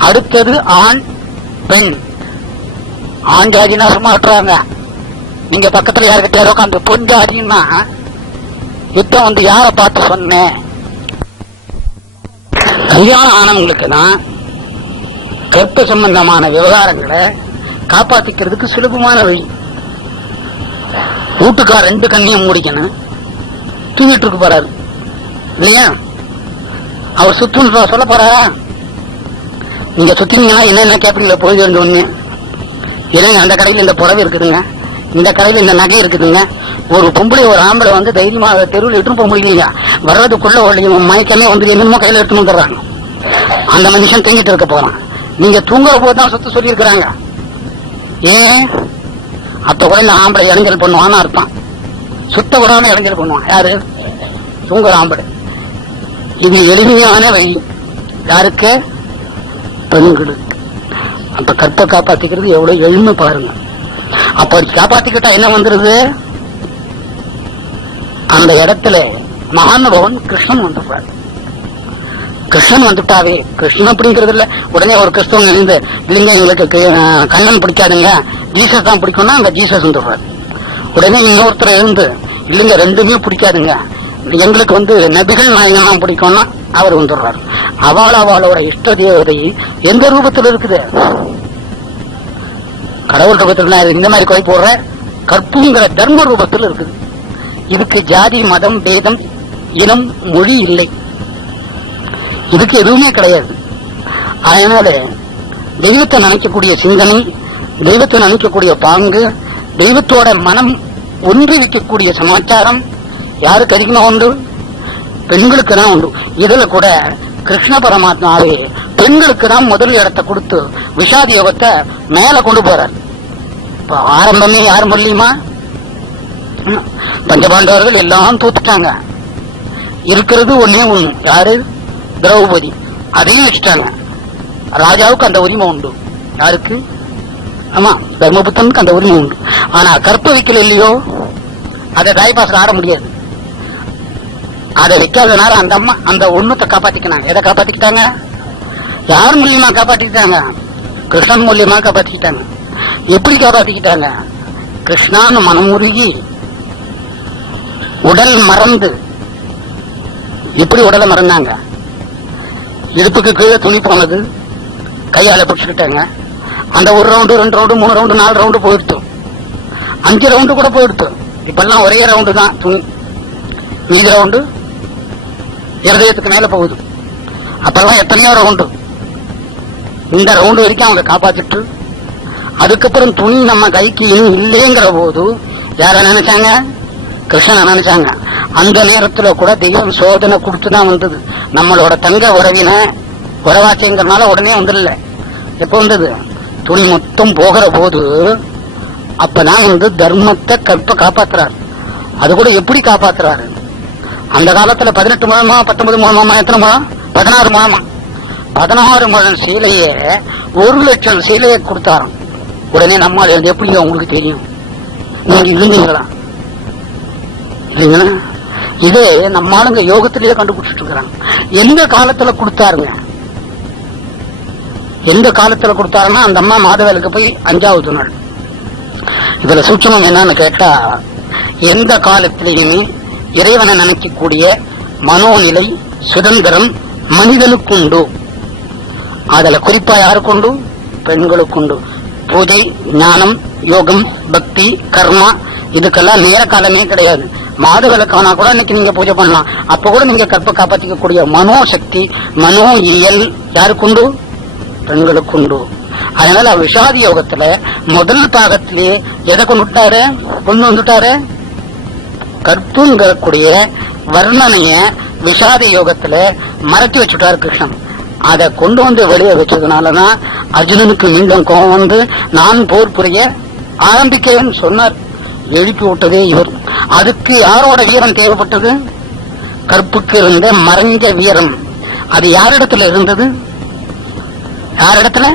அடுத்தது ஆண் பெண். ஆண் ஜாதினா சும்மாட்டுறாங்க. நீங்க பக்கத்துல யாருக்கிட்ட உட்காந்து பொன் ஜாதின்னா யுத்தம் வந்து யாரை பார்த்து சொன்னேன்? கல்யாணம் ஆனவங்களுக்கு தான் கற்ப சம்பந்தமான விவகாரங்களை காப்பாத்திக்கிறதுக்கு சுலபமான வழி. வீட்டுக்கார் 2 கண்ணையும் மூடிக்கணும். தூங்கிட்டு இருக்கு போறாரு இல்லையா? அவர் சுத்துன்னு சொல்ல போறாரா? நீங்க சுத்தினீங்கன்னா என்னென்ன கேப்பீங்களா? போய் ஒண்ணு இல்லைங்க, அந்த கடையில் இந்த புடவை இருக்குதுங்க, இந்த கடையில் இந்த நகை இருக்குதுங்க. ஒரு பொம்பளை ஒரு ஆம்பளை வந்து தைரியமா தெருவில் இட்டு போக முடியலையா? வர்றதுக்குள்ள மயக்கமே வந்து என்னமோ கையில எடுத்துன்னு வந்துடுறாங்க. அந்த மனுஷன் தூங்கிட்டு இருக்க போறான். நீங்க தூங்குற போதுதான் சுத்த சொல்லி இருக்கிறாங்க. ஏன் அப்ப கூட இந்த ஆம்பளை இளைஞர் பண்ணுவான்னு அர்த்தம். சுத்த கூடாம இளைஞர் பண்ணுவான் யாரு? தூங்குற ஆம்பளை. இது எளிமையான வழி. யாருக்கு? பெண்களுக்கு. அப்ப கற்பை காப்பாத்திக்கிறது எவ்வளவு எளிமை பாருங்க. அப்படி காப்பாத்திக்கிட்டா என்ன வந்துருது? அந்த இடத்துல மகானுபவன் கிருஷ்ணன் வந்துடுறாரு. கிருஷ்ணன் வந்துட்டாவே, கிருஷ்ணன் அப்படிங்கிறது இல்ல, உடனே ஒரு கிறிஸ்தவன் எழுந்து இல்லைங்க எங்களுக்கு கண்ணன் பிடிக்காதுங்க, ஜீசஸ் தான் பிடிக்கும்னா அங்க ஜீசஸ் வந்துடுறாரு. உடனே இன்னொருத்தர் எழுந்து இல்லைங்க ரெண்டுமே பிடிக்காதுங்க, எங்களுக்கு வந்து நபிகள் நாயகன் பிடிக்கும்னா அவர் வந்துடுறாரு. அவளோட இஷ்ட தேவதை எந்த ரூபத்தில் இருக்குது? கடவுள் ரூபத்தில். இந்த மாதிரி கொலை போடுற கற்புங்கிற தர்ம ரூபத்தில் இருக்குது. இதுக்கு ஜாதி மதம் பேதம் இனம் மொழி இல்லை. இதுக்கு எதுவுமே கிடையாது. அதனால தெய்வத்தை நினைக்கக்கூடிய சிந்தனை, தெய்வத்தை நினைக்கக்கூடிய பாங்கு, தெய்வத்தோட மனம் ஒன்றி வைக்கக்கூடிய சமாச்சாரம் யாருக்கு அதிகமா உண்டு? பெண்களுக்கு தான் உண்டு. இதுல கூட கிருஷ்ண பரமாத்மாவே பெண்களுக்கு தான் முதல் இடத்தை கொடுத்து விஷாதி யோகத்தை மேல கொண்டு போறார். இப்ப ஆரம்பமே யார் மூலியமா? பஞ்சபாண்டவர்கள் எல்லாம் தூத்துட்டாங்க. இருக்கிறது ஒன்னே ஒண்ணு, யாரு? திரௌபதி. அதையும் வச்சுட்டாங்க. ராஜாவுக்கு அந்த உரிமை உண்டு. யாருக்கு? ஆமா, தர்மபுத்தனுக்கு அந்த உரிமை உண்டு. ஆனா கற்ப வைக்கல இல்லையோ, அதை தாய்பாசல் ஆட முடியாது. அதை வைக்காதனால அந்த அம்மா அந்த ஒண்ணுத்தை காப்பாத்திக்கினாங்க. எதை காப்பாத்திக்கிட்டாங்க? யார் மூலியமா காப்பாத்திக்கிட்டாங்க? கிருஷ்ணன் மூலியமா காப்பாத்திக்கிட்டாங்க. எப்படி காப்பாத்திக்கிட்டாங்க? கிருஷ்ணான்னு மனமுருகி உடல் மறந்து. எப்படி உடலை மறந்தாங்க? இடுப்புக்கு கீழே துணி போனது, கையால பிடிச்சுக்கிட்டாங்க. அந்த 1 ரவுண்டு 2 ரவுண்டு 3 ரவுண்டு 4 ரவுண்டு போயிடுத்து, 5 ரவுண்டு கூட போயிடுத்து. இப்பெல்லாம் ஒரே ரவுண்டு தான் துணி, மீதி ரவுண்டு இருதயத்துக்கு மேல போகுது. அப்பெல்லாம் எத்தனையோ ரவுண்டு. இந்த ரவுண்டு வரைக்கும் அவங்க காப்பாத்திட்டு, அதுக்கப்புறம் துணி நம்ம கைக்கு இன்னும் இல்லைங்கிற போது யார நினைச்சாங்க? கிருஷ்ணனை நினைச்சாங்க. அந்த நேரத்துல கூட தெய்வம் சோதனை கொடுத்துதான் வந்தது. நம்மளோட தங்க உறவின உறவாச்சைங்கிறதுனால உடனே வந்துடல. எப்ப வந்தது? துணி மொத்தம் போகிற போது அப்பதான் வந்து தர்மத்தை கற்ப காப்பாத்துறாரு. அது கூட எப்படி காப்பாத்துறாரு? அந்த காலத்துல 18 முழமா 19 முழமா எத்தனை முழம்? 16 முழமா. 16 முழம் சீலைய 1 லட்சம் சீலையை கொடுத்தாராம். உடனே நம்மால் எப்படிங்க உங்களுக்கு தெரியும்? நீங்க இருந்தீங்களா? இல்லைங்களா? இதே நம்ம ஆளுங்க யோகத்திலேயே கண்டுபிடிச்சிட்டு இருக்கிறாங்க. எந்த காலத்துல கொடுத்தாருங்க? எந்த காலத்துல கொடுத்தாருன்னா அந்த அம்மா மாதவேலுக்கு போய் 5வது நாள். இதுல சூட்சமம் என்னன்னு கேட்டா, எந்த காலத்திலேயுமே இறைவனை நினைக்கக்கூடிய மனோநிலை சுதந்திரம் மனிதனுக்குண்டு. அதுல குறிப்பா யாருக்குண்டு? பெண்களுக்குண்டு. பூஜை, ஞானம், யோகம், பக்தி, கர்மா இதுக்கெல்லாம் நேர காலமே கிடையாது. மாதவிலக்கானா கூட இன்னைக்கு நீங்க பூஜை பண்ணலாம். அப்ப கூட நீங்க கற்ப காப்பாற்றிக்கக்கூடிய மனோசக்தி, மனோ இயல் யாருக்குண்டு? பெண்களுக்குண்டு. அதனால விஷாதி யோகத்துல முதல் பாகத்திலேயே எதை கொண்டு வந்துட்டாரு? கற்புங்கக்கூடிய வர்ணனைய விஷாத யோகத்துல மறைச்சு வச்சுட்டாரு கிருஷ்ணன். அதை கொண்டு வந்து வெளியே வச்சதுனாலதான் அர்ஜுனனுக்கு மீண்டும் கோபம் வந்து நான் போர் புரிய ஆரம்பிக்கிறேன்னு சொன்னார். எழுப்பி விட்டதே இவர். அதுக்கு யாரோட வீரம் தேவைப்பட்டது? கற்புக்கு இருந்த மறைஞ்ச வீரம். அது யாரிடத்துல இருந்தது? யாரிடத்துல?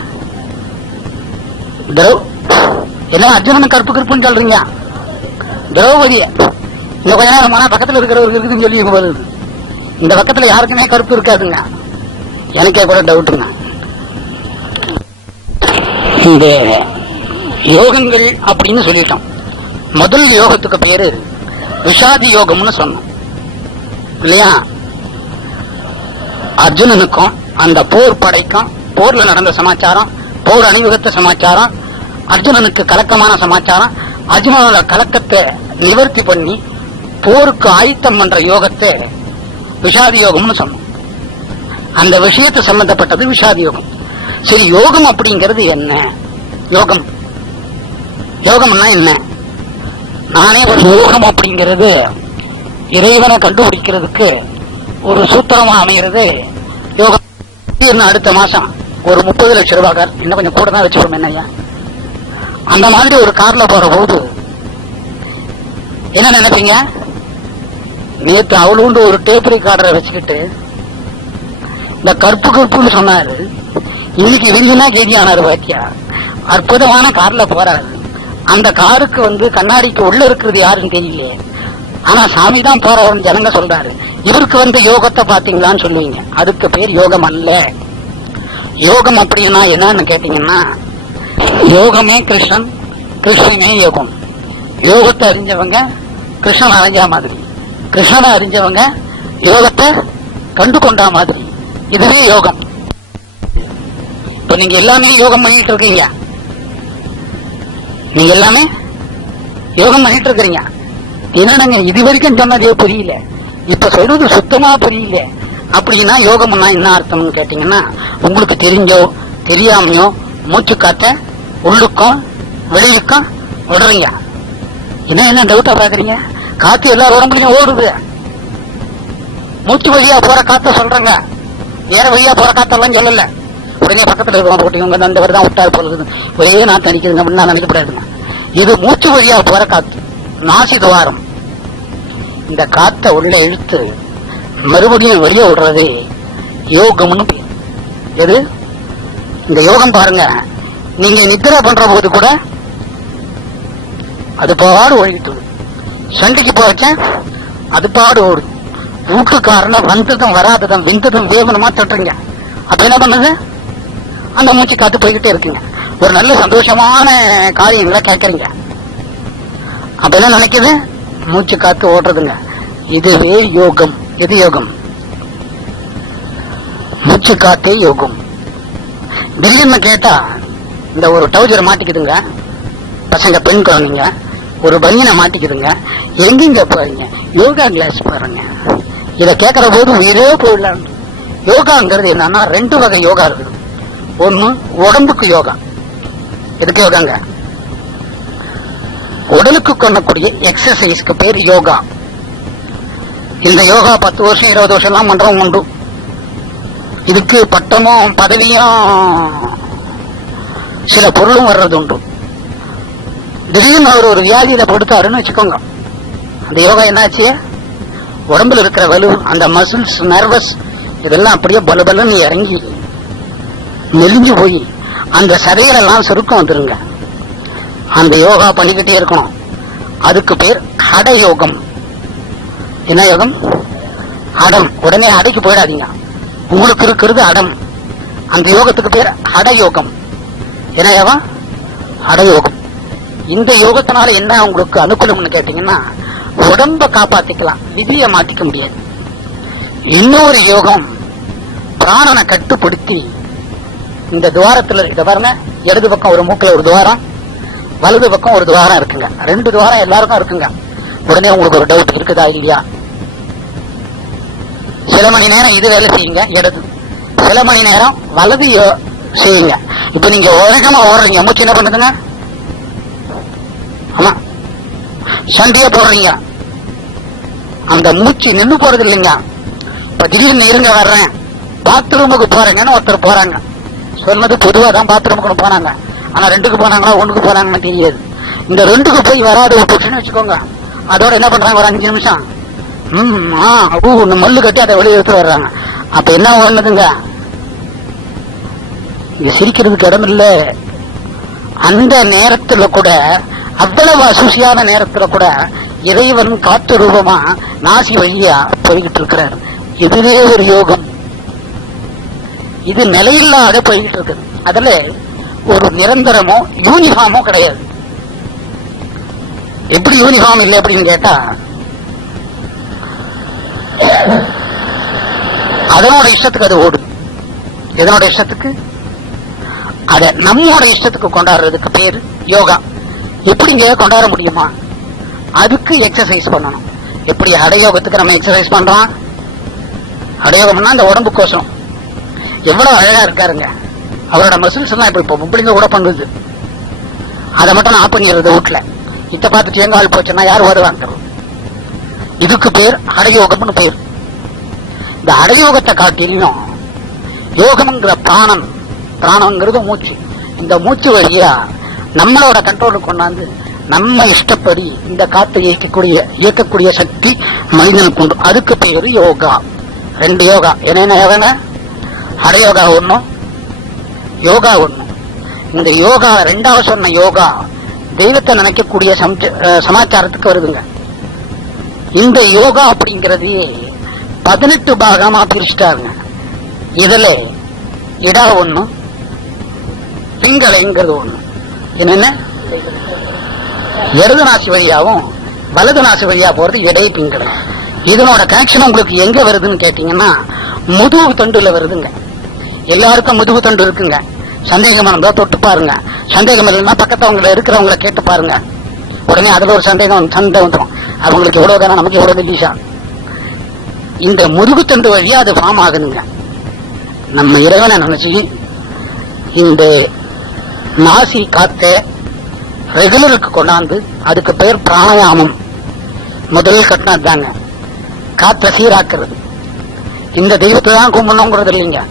என்ன அர்ஜுனன் கற்புன்னு சொல்றீங்க? திரௌபதிய இந்த கொஞ்ச நேரம் போனா பக்கத்துல இருக்கிறவருக்கு இருக்குதுன்னு சொல்லி வருது. இந்த பக்கத்துல யாருக்குமே கருப்பு இருக்காதுங்க. எனக்கே கூட டவுட்டுங்க. இந்த யோகங்கள் அப்படின்னு சொல்லிட்டோம். முதல் யோகத்துக்கு பேரு விஷாதி யோகம்னு சொன்னோம் இல்லையா? அர்ஜுனனுக்கும் அந்த போர் படைக்கும், போர்ல நடந்த சமாச்சாரம், போர் அணிவகுத்த சமாச்சாரம், அர்ஜுனனுக்கு கலக்கமான சமாச்சாரம், அர்ஜுனனோட கலக்கத்தை நிவர்த்தி பண்ணி போருக்கு ஆயத்தம் பண்ற யோகத்தை விஷாதி யோகம்னு சொன்னோம். அந்த விஷயத்தை சம்பந்தப்பட்டது விஷாதி யோகம். சரி, யோகம் அப்படிங்கிறது என்ன? யோகம் யோகம்னா என்ன? நானே ஒரு யோகம் அப்படிங்கிறது இறைவனை கண்டுபிடிக்கிறதுக்கு ஒரு சூத்திரமா அமைகிறது யோகம். அடுத்த மாசம் ஒரு 30 லட்சம் ரூபாய் கார், இன்னும் கொஞ்சம் கூட தான் வச்சுக்கோம் என்னையா, அந்த மாதிரி ஒரு கார்ல போற போது என்ன நினைப்பீங்க? நேற்று அவளுண்டு ஒரு டேப் ரெக்கார்டரை வச்சுக்கிட்டு இந்த கருப்பு கருப்புன்னு சொன்னாரு, இன்னைக்கு விரிஞ்சனா கேதியானாரு. பாக்கியா, அற்புதமான கார்ல போறாரு. அந்த காருக்கு கண்ணாடிக்கு உள்ள இருக்கிறது யாருன்னு தெரியல, ஆனா சாமி தான் போறவன் ஜனங்க சொல்றாரு. இவருக்கு யோகத்தை பாத்தீங்களான்னு சொல்லுவீங்க. அதுக்கு பேர் யோகம் அல்ல. யோகம் அப்படின்னா என்னன்னு கேட்டீங்கன்னா, யோகமே கிருஷ்ணன், கிருஷ்ணனே யோகம். யோகத்தை அறிஞ்சவங்க கிருஷ்ணன் அறிஞ்ச மாதிரி, கிருஷ்ணனை அறிஞ்சவங்க யோகத்தை கண்டு கொண்டா மாதிரி. இதுவே யோகம். இப்ப நீங்க எல்லாமே யோகம் பண்ணிட்டு இருக்கீங்க, நீங்க எல்லாமே யோகம் பண்ணிட்டு இருக்கிறீங்க. என்னங்க இது வரைக்கும் சொன்னதே புரியல, இப்ப சொல்றது சுத்தமா புரியல அப்படின்னா யோகம்னா என்ன அர்த்தம்னு கேட்டீங்கன்னா, உங்களுக்கு தெரிஞ்சோ தெரியாமையோ மூச்சு காத்த உள்ளுக்கும் வெளியுக்கும் விடுறீங்க. என்ன டவுட்டா பாக்குறீங்க? காத்து எல்லா உடம்புலையும் ஓடுது. மூச்சு வழியா போற காத்த சொல்றங்க, வேற வழியா போற காத்தெல்லாம் சொல்லல. உடனே பக்கத்துல இருக்கவங்க போட்டீங்க அந்த தான் விட்டாரு போகுது, ஒரே நாத்து அடிக்குதுங்க அப்படின்னா நினைக்கப்படாதுங்க. இது மூச்சு வழியா போற காத்து, நாசி துவாரம். இந்த காத்த உள்ள இழுத்து மறுபடியும் வெளியே விடுறது யோகம்னு பேர். எது இந்த யோகம்? பாருங்க, நீங்க நித்திரை பண்ற போது கூட அது பாடு ஓடிட்டு, சண்டைக்கு போச்ச அது பாடு ஓடு, வீட்டுக்காரன வந்ததும் வராததும் விந்ததும் வேகனமா தட்டுறீங்க. அப்ப என்ன பண்ணுது? அந்த மூச்சு காத்து போய்கிட்டே இருக்குங்க. ஒரு நல்ல சந்தோஷமான காரியங்களை கேட்கறீங்க, அப்ப என்ன நினைக்குது? மூச்சு காத்து ஓடுறதுங்க. இதுவே யோகம். எது யோகம்? மூச்சு காத்தே யோகம். திடீர்னு கேட்டா இந்த ஒரு டவுசரை மாட்டிக்குதுங்க பசங்க, பெண் குழந்தைங்க ஒரு பனியனை மாட்டிக்குதுங்க, எங்கெங்க போறீங்க? யோகா கிளாஸ் பாருங்க. இத கேட்கிற போது உயிரே போயிடலாம். யோகாங்கிறது என்னன்னா 2 வகை யோகா இருக்குது. ஒண்ணு உடம்புக்கு யோகா. எதுக்கு யோகாங்க? உடலுக்கு கொள்ளக்கூடிய எக்ஸசைஸ்க்கு பேர் யோகா. இந்த யோகா 10 வருஷம் 20 வருஷம் எல்லாம் பண்றவங்க உண்டு. இதுக்கு பட்டமும் பதவியும் சில பொருளும் வர்றது உண்டு. திடீர்னு அவர் ஒரு வியாதியில படுத்தாருன்னு வச்சுக்கோங்க, அந்த யோகா என்னாச்சு? உடம்புல இருக்கிற வலு, அந்த மசில்ஸ், நர்வஸ் இதெல்லாம் அப்படியே பலபலன்னு இறங்கி நெலிஞ்சு போய் அந்த சதைகளெல்லாம் சுருக்கம் வந்துருங்க. அந்த யோகா பண்ணிக்கிட்டே இருக்கணும். அதுக்கு பேர் ஹட யோகம். என்ன யோகம்? அடம். உடனே அடைக்கு போயிடாதீங்க, உங்களுக்கு இருக்கிறது அடம். அந்த யோகத்துக்கு பேர் ஹட யோகம். என்ன யோகம்? ஹட யோகம். இந்த யோகத்தினால என்ன உங்களுக்கு அனுகூலம்னு கேட்டீங்கன்னா, உடம்ப காப்பாத்திக்கலாம், விதியை மாத்திக்க முடியாது. இன்னொரு யோகம் பிராணனை கட்டுப்படுத்தி இந்த துவாரத்துல இத பாருங்க, இடது பக்கம் ஒரு மூக்குல ஒரு துவாரம், வலது பக்கம் ஒரு துவாரம் இருக்குங்க. 2 துவாரம் எல்லாருக்கும் இருக்குங்க. உடனே உங்களுக்கு ஒரு டவுட் இருக்குதா இல்லையா? சில மணி நேரம் இது வேலை செய்யுங்க இடது, சில மணி நேரம் வலது செய்யுங்க. இப்ப நீங்க வேகமா ஓடுறீங்க, மூச்சு என்ன பண்ணுதுங்க? ஆமா, சண்டையே போடுறீங்க, அந்த மூச்சு நின்று போறது இல்லைங்க. இப்ப திடீர்னு இருங்க வர்றேன், பாத்ரூமுக்கு போறேங்கன்னு ஒருத்தர் போறாங்க. சொன்னது பொதுவா தான் பாத்ரூமுக்கு போனாங்க, ஆனா 2க்கு போனாங்களா 1க்கு போனாங்கன்னு தெரியாது. இந்த 2க்கு போய் வராது விட்டுச்சுன்னு வச்சுக்கோங்க, அதோட என்ன பண்றாங்க? ஒரு 5 நிமிஷம் மல்லு கட்டி அதை வெளியே எடுத்து வர்றாங்க. அப்ப என்ன ஒண்ணுதுங்க? இங்க சிரிக்கிறதுக்கு இடம் இல்ல. அந்த நேரத்துல கூட அவ்வளவு அசூசியான நேரத்துல கூட இறைவன் காத்து ரூபமா நாசி வழியா போய்கிட்டு இருக்கிறார். இதுவே ஒரு யோகம். இது நிலையில்லாத போய்கிட்டு இருக்குது. அதுல ஒரு நிரந்தரமோ யூனிஃபார்மோ கிடையாது. எப்படி யூனிஃபார்ம் இல்லை அப்படின்னு கேட்டா, அதனோட இஷ்டத்துக்கு அது ஓடும். எதனோட இஷ்டத்துக்கு? அத நம்மோட இஷ்டத்துக்கு கொண்டாடுறதுக்கு பேரு யோகா. எப்படிங்க கொண்டாட முடியுமா? அதுக்கு எக்ஸசைஸ் பண்ணணும். எப்படி ஹடயோகத்துக்கு நம்ம எக்ஸசைஸ் பண்றோம்? ஹடயோகம்னா அந்த உடம்பு கோஷம். எவ்வளவு அழகா இருக்காருங்க அவரோட மசில்ஸ் எல்லாம். இப்ப மும்பிளிங்க கூட பண்ணுது. அதை மட்டும் நான் ஆப் பண்ணிடுறது வீட்டுல. இத பார்த்துட்டு எங்க ஆள் போச்சுன்னா யார் வருவாங்க? இதுக்கு பேர் ஹடயோகம்னு பேர். இந்த ஹடயோகத்தை காட்டிலும் யோகம்ங்கிற பிராணம், பிராணங்கிறது மூச்சு. இந்த மூச்சு வழியா நம்மளோட கண்ட்ரோலுக்கு கொண்டாந்து நம்ம இஷ்டப்படி இந்த காத்தை இயக்கக்கூடிய சக்தி மனிதனுக்கு உண்டு. அதுக்கு பேரு யோகா. 2 யோகா. என்னென்ன யோகா? ஹடயோகா ஒண்ணும், யோகா ஒண்ணும். இந்த யோகா 2வது சொன்ன யோகா தெய்வத்தை நினைக்கக்கூடிய சமாச்சாரத்துக்கு வருதுங்க. இந்த யோகா அப்படிங்கறதையே 18 பாகமா பிரிச்சுட்டாருங்க. இதுல இடா ஒண்ணு, பிங்களைங்கிறது ஒண்ணு. என்னென்ன? இடது நாசி வழியாவும் வலது நாசி வழியா போறது இடை பிங்களை. இதனோட கனெக்ஷன் உங்களுக்கு எங்க வருதுன்னு கேட்டீங்கன்னா முதுகு தண்டுல வருதுங்க. எல்லாருக்கும் முதுகு தண்டு இருக்குங்க. சந்தேகம் இருந்தா தொட்டு பாருங்க. சந்தேகம் இல்லைன்னா பக்கத்தவங்க இருக்கிறவங்களை கேட்டு பாருங்க. உடனே அதுல ஒரு சண்டை வந்துடும். அவங்களுக்கு எவ்வளவு தானே, நமக்கு எவ்வளவு இல்லீஷா. இந்த முதுகு தண்டு வழியா அது ஃபார்ம் ஆகுதுங்க. நம்ம இறைவனை நினைச்சு இந்த நாசி காத்த ரெகுலருக்கு கொண்டாந்து அதுக்கு பேர் பிராணாயாமம். முதலில் கட்டினது தாங்க காத்த சீராக்குறது. இந்த தெய்வத்தை தான் கும்பிடணுங்கிறது இல்லைங்க.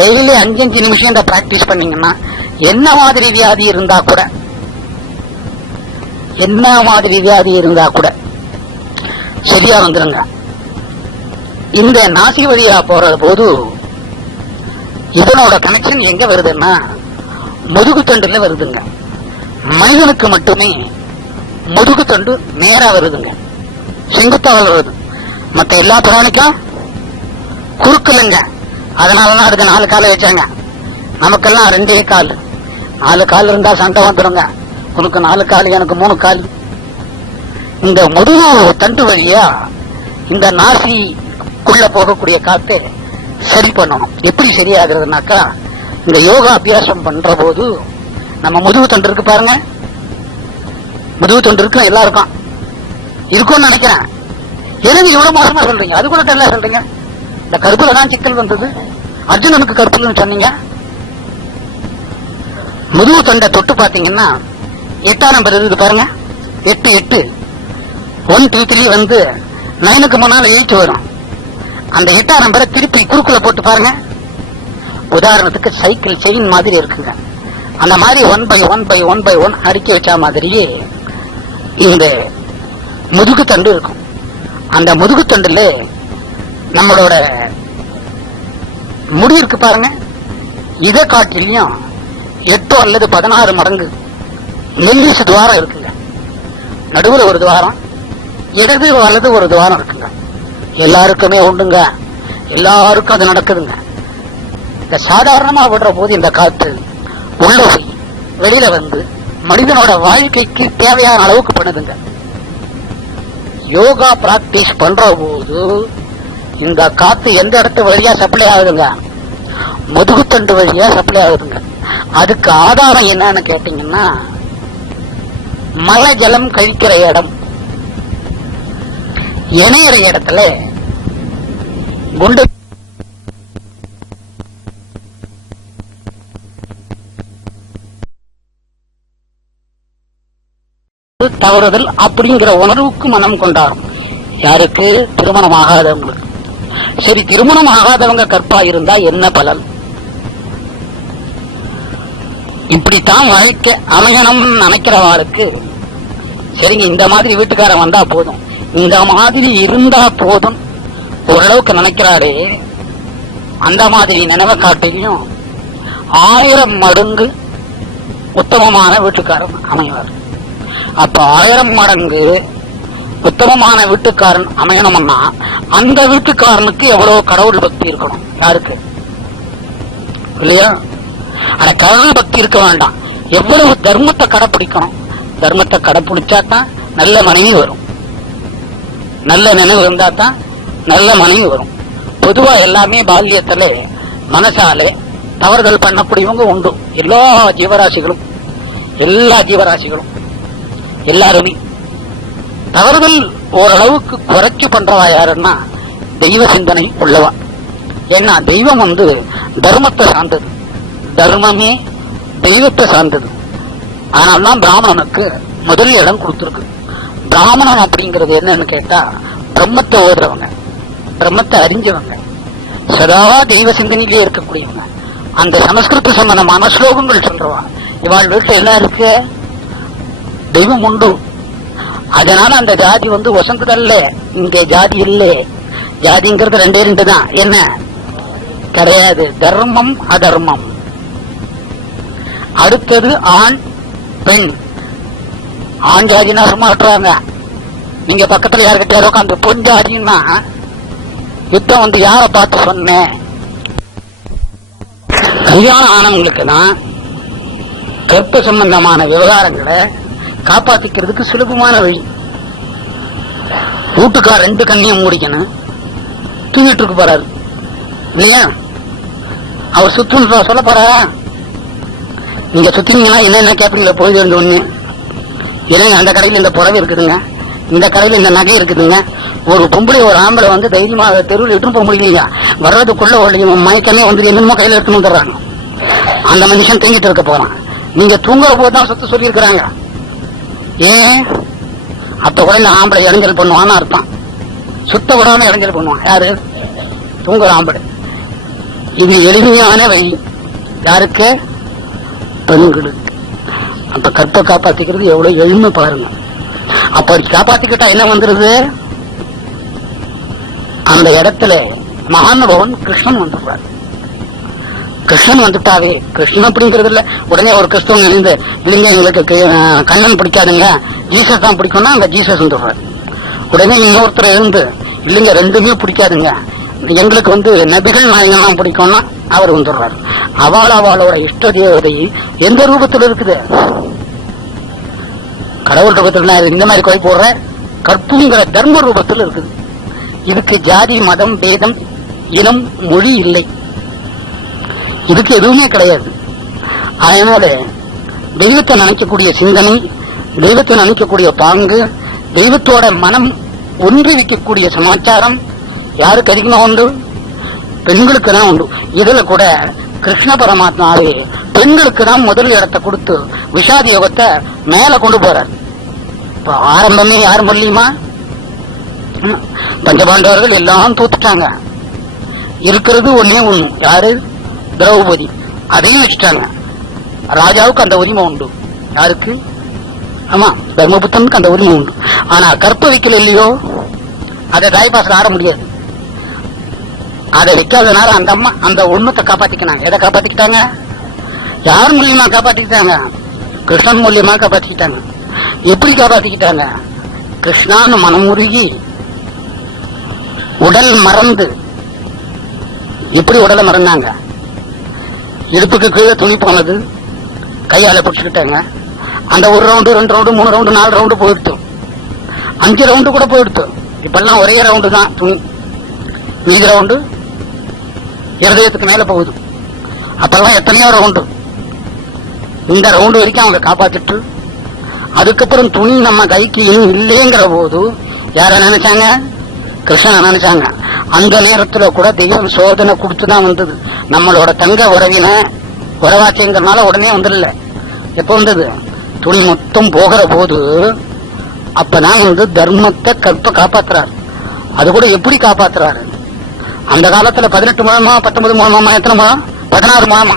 டெய்லி 5 நிமிஷம் இந்த பிராக்டிஸ் பண்ணீங்கன்னா என்ன மாதிரி வியாதி இருந்தா கூட சரியா வந்துருங்க. இந்த நாசி வழியா போற போது இதனோட கனெக்ஷன் எங்க வருதுன்னா முதுகு தண்டுல வருதுங்க. மனிதனுக்கு மட்டுமே முதுகு தண்டு நேரா வருதுங்க, செங்குத்தாவில் வருது. மற்ற எல்லா பிராணிக்கும் குறுக்கலுங்க. அதனாலதான் அதுக்கு 4 கால வச்சாங்க. நமக்கெல்லாம் 2 கால். 4 கால் இருந்தா சண்டை வந்துடுங்க. உனக்கு 4 கால், எனக்கு 3 கால். இந்த முதுகு தண்டு வழியா இந்த நாசிக்குள்ள போகக்கூடிய காத்தை சரி பண்ணணும். எப்படி சரியாகிறதுனாக்கா, இந்த யோகா அபியாசம் பண்ற போது நம்ம முதுகு தண்டு இருக்கு பாருங்க. முதுகு தண்டு இருக்கு எல்லாருக்கும் இருக்கும்னு நினைக்கிறேன். எனக்கு இவ்வளவு மோசமா சொல்றீங்க? அது கூட தெரியல சொல்றீங்க. இந்த கருப்புல தான் சிக்கல் வந்தது. அர்ஜுனனுக்கு கருப்புலன்னு சொன்னீங்க. முதுகு தண்டை தொட்டு பாத்தீங்கன்னா 8ஆம் நம்பர் இருக்கு பாருங்க. 8 8 1 2 3 வந்து 9க்கு முன்னால 8 வரும். அந்த 8ஆம் நம்பரை திருப்பி குறுக்குல போட்டு பாருங்க. உதாரணத்துக்கு சைக்கிள் செயின் மாதிரி இருக்குங்க. அந்த மாதிரி 1 by 1 by 1 by 1 அடுக்கி வச்ச மாதிரியே இந்த முதுகு தண்டு இருக்கும். அந்த முதுகு தண்டுல நம்மளோட முடி இருக்கு பாருங்க. இதை காட்டிலையும் 8 அல்லது 16 மடங்கு நெல்லிசு துவாரம் இருக்குங்க. நடுவுல ஒரு துவாரம், இடது வலது ஒரு துவாரம் இருக்குங்க. எல்லாருக்குமே உண்டுங்க. எல்லாருக்கும் அது நடக்குதுங்க. இந்த சாதாரணமா விடுற போது இந்த காத்து உள்ள போய் வெளியில வந்து மனிதனோட வாழ்க்கைக்கு தேவையான அளவுக்கு பண்ணுதுங்க. யோகா பிராக்டிஸ் பண்ற போது இந்த காத்து எந்த இடத்து வழியா சப்ளை ஆகுதுங்க? முதுகுத்தண்டு வழியா சப்ளை ஆகுதுங்க. அதுக்கு ஆதாரம் என்னன்னு கேட்டீங்கன்னா, மழை ஜலம் கழிக்கிற இடம், இணையிற இடத்துல குண்டு தவறுதல் அப்படிங்கிற உணர்வுக்கு மனம் கொண்டாடும். யாருக்கு? திருமணம் ஆகாதவங்களுக்கு. சரி, திருமணம் ஆகாதவங்க கற்பா இருந்தா என்ன பலன்? இப்படித்தான் வாழ்க்கை அமையணும்னு நினைக்கிறவாளுக்கு சரிங்க இந்த மாதிரி வீட்டுக்காரன் வந்தா போதும், இந்த மாதிரி இருந்தா போதும் ஓரளவுக்கு நினைக்கிறாரே, அந்த மாதிரி நினைவை காட்டிலையும் 1000 மடங்கு உத்தமமான வீட்டுக்காரன் அமைவார். அப்ப 1000 மடங்கு உத்தமமான வீட்டுக்காரன் அமையணும்னா அந்த வீட்டுக்காரனுக்கு எவ்வளவு கடவுள் பக்தி இருக்கணும்? யாருக்கு? இல்லையா? ஆனா கடவுள் பக்தி இருக்க வேண்டாம், எவ்வளவு தர்மத்தை கடைப்பிடிக்கணும். தர்மத்தை கடைப்பிடிச்சாதான் நல்ல மனைவி வரும், நல்ல நினைவு இருந்தா தான் நல்ல மனைவி வரும். பொதுவா எல்லாமே பால்யத்திலே மனசாலே தவறுதல் பண்ணக்கூடியவங்க உண்டு. எல்லா ஜீவராசிகளும் எல்லாருமே தவறுதல் ஓரளவுக்கு குறைச்சு பண்றவா யாருன்னா தெய்வ சிந்தனை உள்ளவா. ஏன்னா தெய்வம் தர்மத்தை சார்ந்தது, தர்மமே தெய்வத்தை சார்ந்தது. ஆனால்தான் பிராமணனுக்கு முதல் இடம் கொடுத்திருக்கு. பிராமணன் அப்படிங்கிறது என்னன்னு கேட்டா பிரம்மத்தை ஓதுறவங்க, பிரம்மத்தை அறிஞ்சவங்க, சதா தெய்வ சிந்தனையிலேயே இருக்கக்கூடியவங்க. அந்த சமஸ்கிருத சம்பந்தமான ஸ்லோகங்கள் சொல்றவா. இவாள் வீட்டுல எல்லாம் இருக்கு, தெய்வம் உண்டு. அதனால அந்த ஜாதி வசந்ததல்ல, இங்க ஜாதி இல்லை. ஜாதிங்கிறது 2 தான். என்ன கிடையாது? தர்மம் அதர்மம். அடுத்தது ஆண் பெண். ஆண் ஜாதினா சும்மாட்டுறாங்க. நீங்க பக்கத்துல யாருக்கிட்ட உட்காந்து பொன் ஜாதின்னா யுத்தம் யார பார்த்து சொன்னேன்? கல்யாணம் ஆனவங்களுக்கு தான் கற்ப சம்பந்தமான விவகாரங்களை காப்பாத்திக்கிறதுக்கு சுலபமான வழி. வீட்டுக்கார 2 கண்ணையும் மூடிக்கணும், தூங்கிட்டு இருக்க போறாரு இல்லையா? அவர் சுத்துன்னு சொல்ல போறாரா? நீங்க சுத்தினீங்கன்னா என்ன கேட்பீங்களா? போய் ஒண்ணு இல்லைங்க, அந்த கடையில் இந்த புடவை இருக்குதுங்க, இந்த கடையில் இந்த நகை இருக்குதுங்க. ஒரு பொம்பளை ஒரு ஆம்பளை தைரியமாக தெருவில் இட்டு போக முடியலையா? வர்றதுக்குள்ள மயக்கமே என்னமோ கையில எடுத்துன்னு வந்துடுறாங்க. அந்த மனுஷன் தூங்கிட்டு இருக்க போறான். நீங்க தூங்குற போதுதான் சுத்த சொல்லி இருக்கிறாங்க. ஏன்? அப்ப கூட இந்த ஆம்பளை இடைஞ்சல் பண்ணுவான்னு அர்த்தம். சுத்த விடாம இடைஞ்சல் பண்ணுவான். யாரு? தூங்குற ஆம்பளை. இது எளிமையான வழி. யாருக்கு? பெண்களுக்கு. அப்ப கற்பை காப்பாத்திக்கிறது எவ்வளவு எளிமை பாருங்க. அப்படி காப்பாத்திக்கிட்டா என்ன வந்துருது? அந்த இடத்துல மகானுபவன் கிருஷ்ணன் வந்துடுறாரு. கிருஷ்ணன் வந்துட்டாவே, கிருஷ்ணன் அப்படிங்கிறது இல்ல, உடனே ஒரு கிறிஸ்தவன் இணைந்து இல்லைங்க எங்களுக்கு கண்ணன் பிடிக்காதுங்க, ஜீசஸ் தான் பிடிக்கும்னா அங்க ஜீசஸ் வந்துடுறாரு. உடனே இன்னொருத்தர் இருந்து இல்லைங்க 2மே பிடிக்காதுங்க, எங்களுக்கு நபிகள் நாயகன் பிடிக்கும்னா அவர் வந்துடுறாரு. அவளோட இஷ்ட தேவதை எந்த ரூபத்தில் இருக்குது? கடவுள் ரூபத்தில். இந்த மாதிரி கோயில் போடுற கற்புங்கிற தர்ம ரூபத்தில் இருக்குது. இதுக்கு ஜாதி மதம் பேதம் இனம் மொழி இல்லை, இதுக்கு எதுவுமே கிடையாது. அதனால தெய்வத்தை நினைக்கக்கூடிய சிந்தனை, தெய்வத்தை நினைக்கக்கூடிய பாங்கு, தெய்வத்தோட மனம் ஒன்றிவிக்கக்கூடிய சமாச்சாரம் யாருக்கு அதிகமா உண்டு? பெண்களுக்கு தான் உண்டு. இதுல கூட கிருஷ்ண பரமாத்மாவே பெண்களுக்கு தான் முதல் இடத்தை கொடுத்து விஷாதி யோகத்தை மேல கொண்டு போறார். இப்ப ஆரம்பமே யார் மூலியமா? பஞ்சபாண்டவர்கள் எல்லாம் தூத்துட்டாங்க. இருக்கிறது ஒன்னே ஒண்ணு, யாரு? திரௌபதி. அதையும் வச்சுட்டாங்க. ராஜாவுக்கு அந்த உரிமை உண்டு. யாருக்கு? ஆமா, தர்மபுத்தனுக்கு அந்த உரிமை உண்டு. ஆனா கற்ப வைக்கல இல்லையோ, அதை தாய்பாசல் ஆட முடியாது. அதை வைக்காதனால அந்த அம்மா அந்த ஒண்ணுத்தை காப்பாத்திக்கினாங்க. எதை காப்பாத்திக்கிட்டாங்க? யார் மூலியமா காப்பாத்திக்கிட்டாங்க? கிருஷ்ணன் மூலியமா காப்பாத்திக்கிட்டாங்க. எப்படி காப்பாத்திக்கிட்டாங்க? கிருஷ்ணான்னு மனமுருகி உடல் மறந்து. எப்படி உடலை மறந்தாங்க? இடுப்புக்கு கீழே துணி போனது, கையால பிடிச்சுக்கிட்டாங்க. அந்த 1 ரவுண்டு 2 ரவுண்டு 3 ரவுண்டு 4 ரவுண்டு போயிடுத்து, 5 ரவுண்டு கூட போயிடுத்து. இப்பெல்லாம் ஒரே ரவுண்டு தான் துணி, மீதி ரவுண்டு இருதயத்துக்கு மேல போகுது. அப்பெல்லாம் எத்தனையோ ரவுண்டு. இந்த ரவுண்டு வரைக்கும் அவங்க காப்பாத்திட்டு, அதுக்கப்புறம் துணி நம்ம கைக்கு இன்னும் இல்லைங்கிற போது யார நினைச்சாங்க? கிருஷ்ணனை நினைச்சாங்க. அந்த நேரத்துல கூட தெய்வம் சோதனை கொடுத்துதான் வந்தது. நம்மளோட தங்க உறவின உறவாச்சிங்கிறதுனால உடனே வந்துடல. எப்ப வந்தது? துணி மொத்தம் போகிற போது அப்பதான் தர்மத்தை கற்ப காப்பாத்துறாரு. அது கூட எப்படி காப்பாத்துறாரு? அந்த காலத்துல 18 முழமா 19 முழமா, எத்தனை முழம்? 16 முழமா.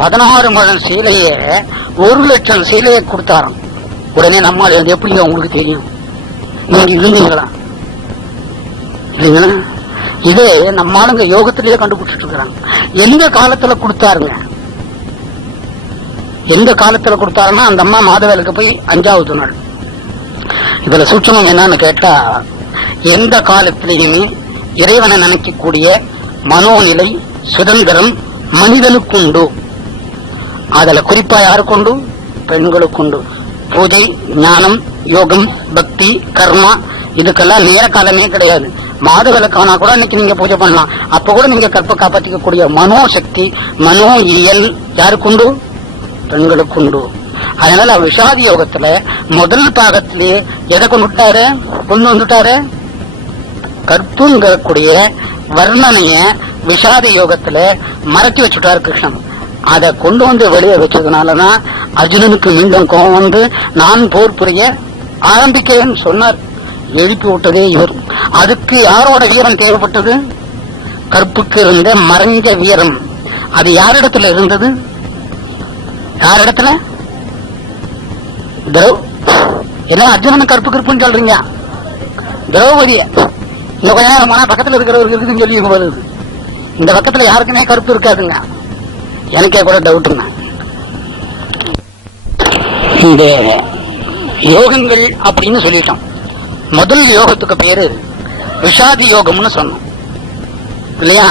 16 முழம் சீலைய 1 லட்சம் சீலையை கொடுத்தாராம். உடனே நம்மால் எப்படிங்க உங்களுக்கு தெரியும்? நீங்க இருந்தீங்களா? இல்லைங்களா? இது நம்ம ஆளுங்க யோகத்திலேயே கண்டுபிடிச்சிட்டு இருக்கிறாங்க. எந்த காலத்துல கொடுத்தாருங்க? எந்த காலத்துல கொடுத்தாருன்னா அந்த அம்மா மாதவேலுக்கு போய் 5வது நாள். இதுல சூட்சமம் என்னன்னு கேட்டா, எந்த காலத்திலையுமே இறைவனை நினைக்கக்கூடிய மனோநிலை சுதந்திரம் மனிதனுக்குண்டு. அதுல குறிப்பா யாருக்குண்டு? பெண்களுக்குண்டு. பூஜை, ஞானம், யோகம், பக்தி, கர்மா இதுக்கெல்லாம் நேர காலமே கிடையாது. மாதவிலக்கானா கூட இன்னைக்கு நீங்க பூஜை பண்ணலாம். அப்ப கூட நீங்க கற்ப காப்பாற்றிக்கக்கூடிய மனோசக்தி, மனோ இயல் யாருக்குண்டு? பெண்களுக்குண்டு. அதனால விஷாதி யோகத்துல முதல் பாகத்திலேயே எதை கொண்டு வந்துட்டாரு? கற்புங்கக்கூடிய வர்ணனைய விஷாதி யோகத்துல மறைச்சு வச்சுட்டாரு கிருஷ்ணன். அதை கொண்டு வந்து வெளியே வச்சதுனாலதான் அர்ஜுனனுக்கு மீண்டும் கோபம் வந்து நான் போர் புரிய ஆரம்பிக்கிறேன்னு சொன்னார். எழுப்பி விட்டதே இவர். அதுக்கு யாரோட வீரம் தேவைப்பட்டது? கற்புக்கு இருந்த மறைஞ்ச வீரம். அது யாரிடத்துல இருந்தது? யாரிடத்துல? என்ன அர்ஜுனன் கற்புன்னு சொல்றீங்க? திரௌபதிய இந்த கொஞ்ச நேரம் பக்கத்துல இருக்கிறவருக்கு இருக்குதுன்னு சொல்லி வருது. இந்த பக்கத்துல யாருக்குமே கருப்பு இருக்காதுங்க. எனக்கே கூட டவுட்டுங்க. இந்த யோகங்கள் அப்படின்னு சொல்லிட்டோம். முதல் யோகத்துக்கு பேரு விஷாதி யோகம்னு சொன்னோம் இல்லையா?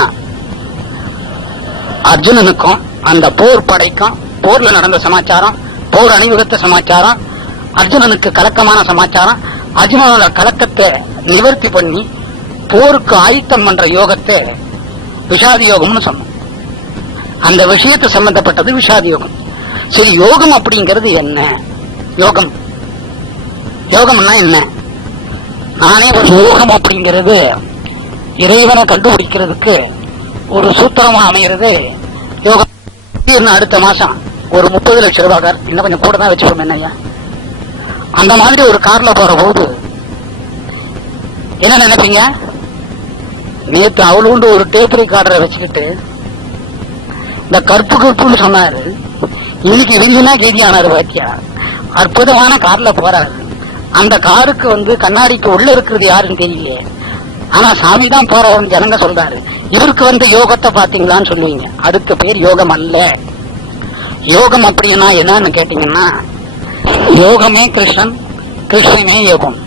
அர்ஜுனனுக்கும் அந்த போர் படைக்கும், போர்ல நடந்த சமாச்சாரம், போர் அணிவகுத்த சமாச்சாரம், அர்ஜுனனுக்கு கலக்கமான சமாச்சாரம், அர்ஜுனனோட கலக்கத்தை நிவர்த்தி பண்ணி போருக்கு ஆயத்தம் பண்ற யோகத்தை விஷாதி யோகம்னு சொன்னோம். அந்த விஷயத்தை சம்பந்தப்பட்டது விஷாதி யோகம். சரி, யோகம் அப்படிங்கிறது என்ன? யோகம்னா என்ன? நானே ஒரு யோகம் அப்படிங்கிறது இறைவனை கண்டுபிடிக்கிறதுக்கு ஒரு சூத்திரமா அமைகிறது யோகம். அடுத்த மாசம் ஒரு 30 லட்சம் ரூபாய் கார், இன்னும் கொஞ்சம் கூட தான் வச்சுக்கோம் என்னையா. அந்த மாதிரி ஒரு கார்ல போற போது என்ன நினைப்பீங்க? நேற்று அவளுண்டு ஒரு டேப் ரெக்கார்டரை வச்சுக்கிட்டு இந்த கற்புன்னு சொன்னாரு, இன்னைக்கு வில்லுனா கேதியானாரு. பாத்தியா, அற்புதமான கார்ல போறாரு. அந்த காருக்கு கண்ணாடிக்கு உள்ள இருக்கிறது யாருன்னு தெரியலையே, ஆனா சாமி தான் போறவன் ஜனங்க சொல்றாரு. இவருக்கு யோகத்தை பாத்தீங்களான்னு சொல்லுவீங்க. அதுக்கு பேர் யோகம் அல்ல. யோகம் அப்படின்னா என்னன்னு கேட்டீங்கன்னா, யோகமே கிருஷ்ணன், கிருஷ்ணனே யோகம்.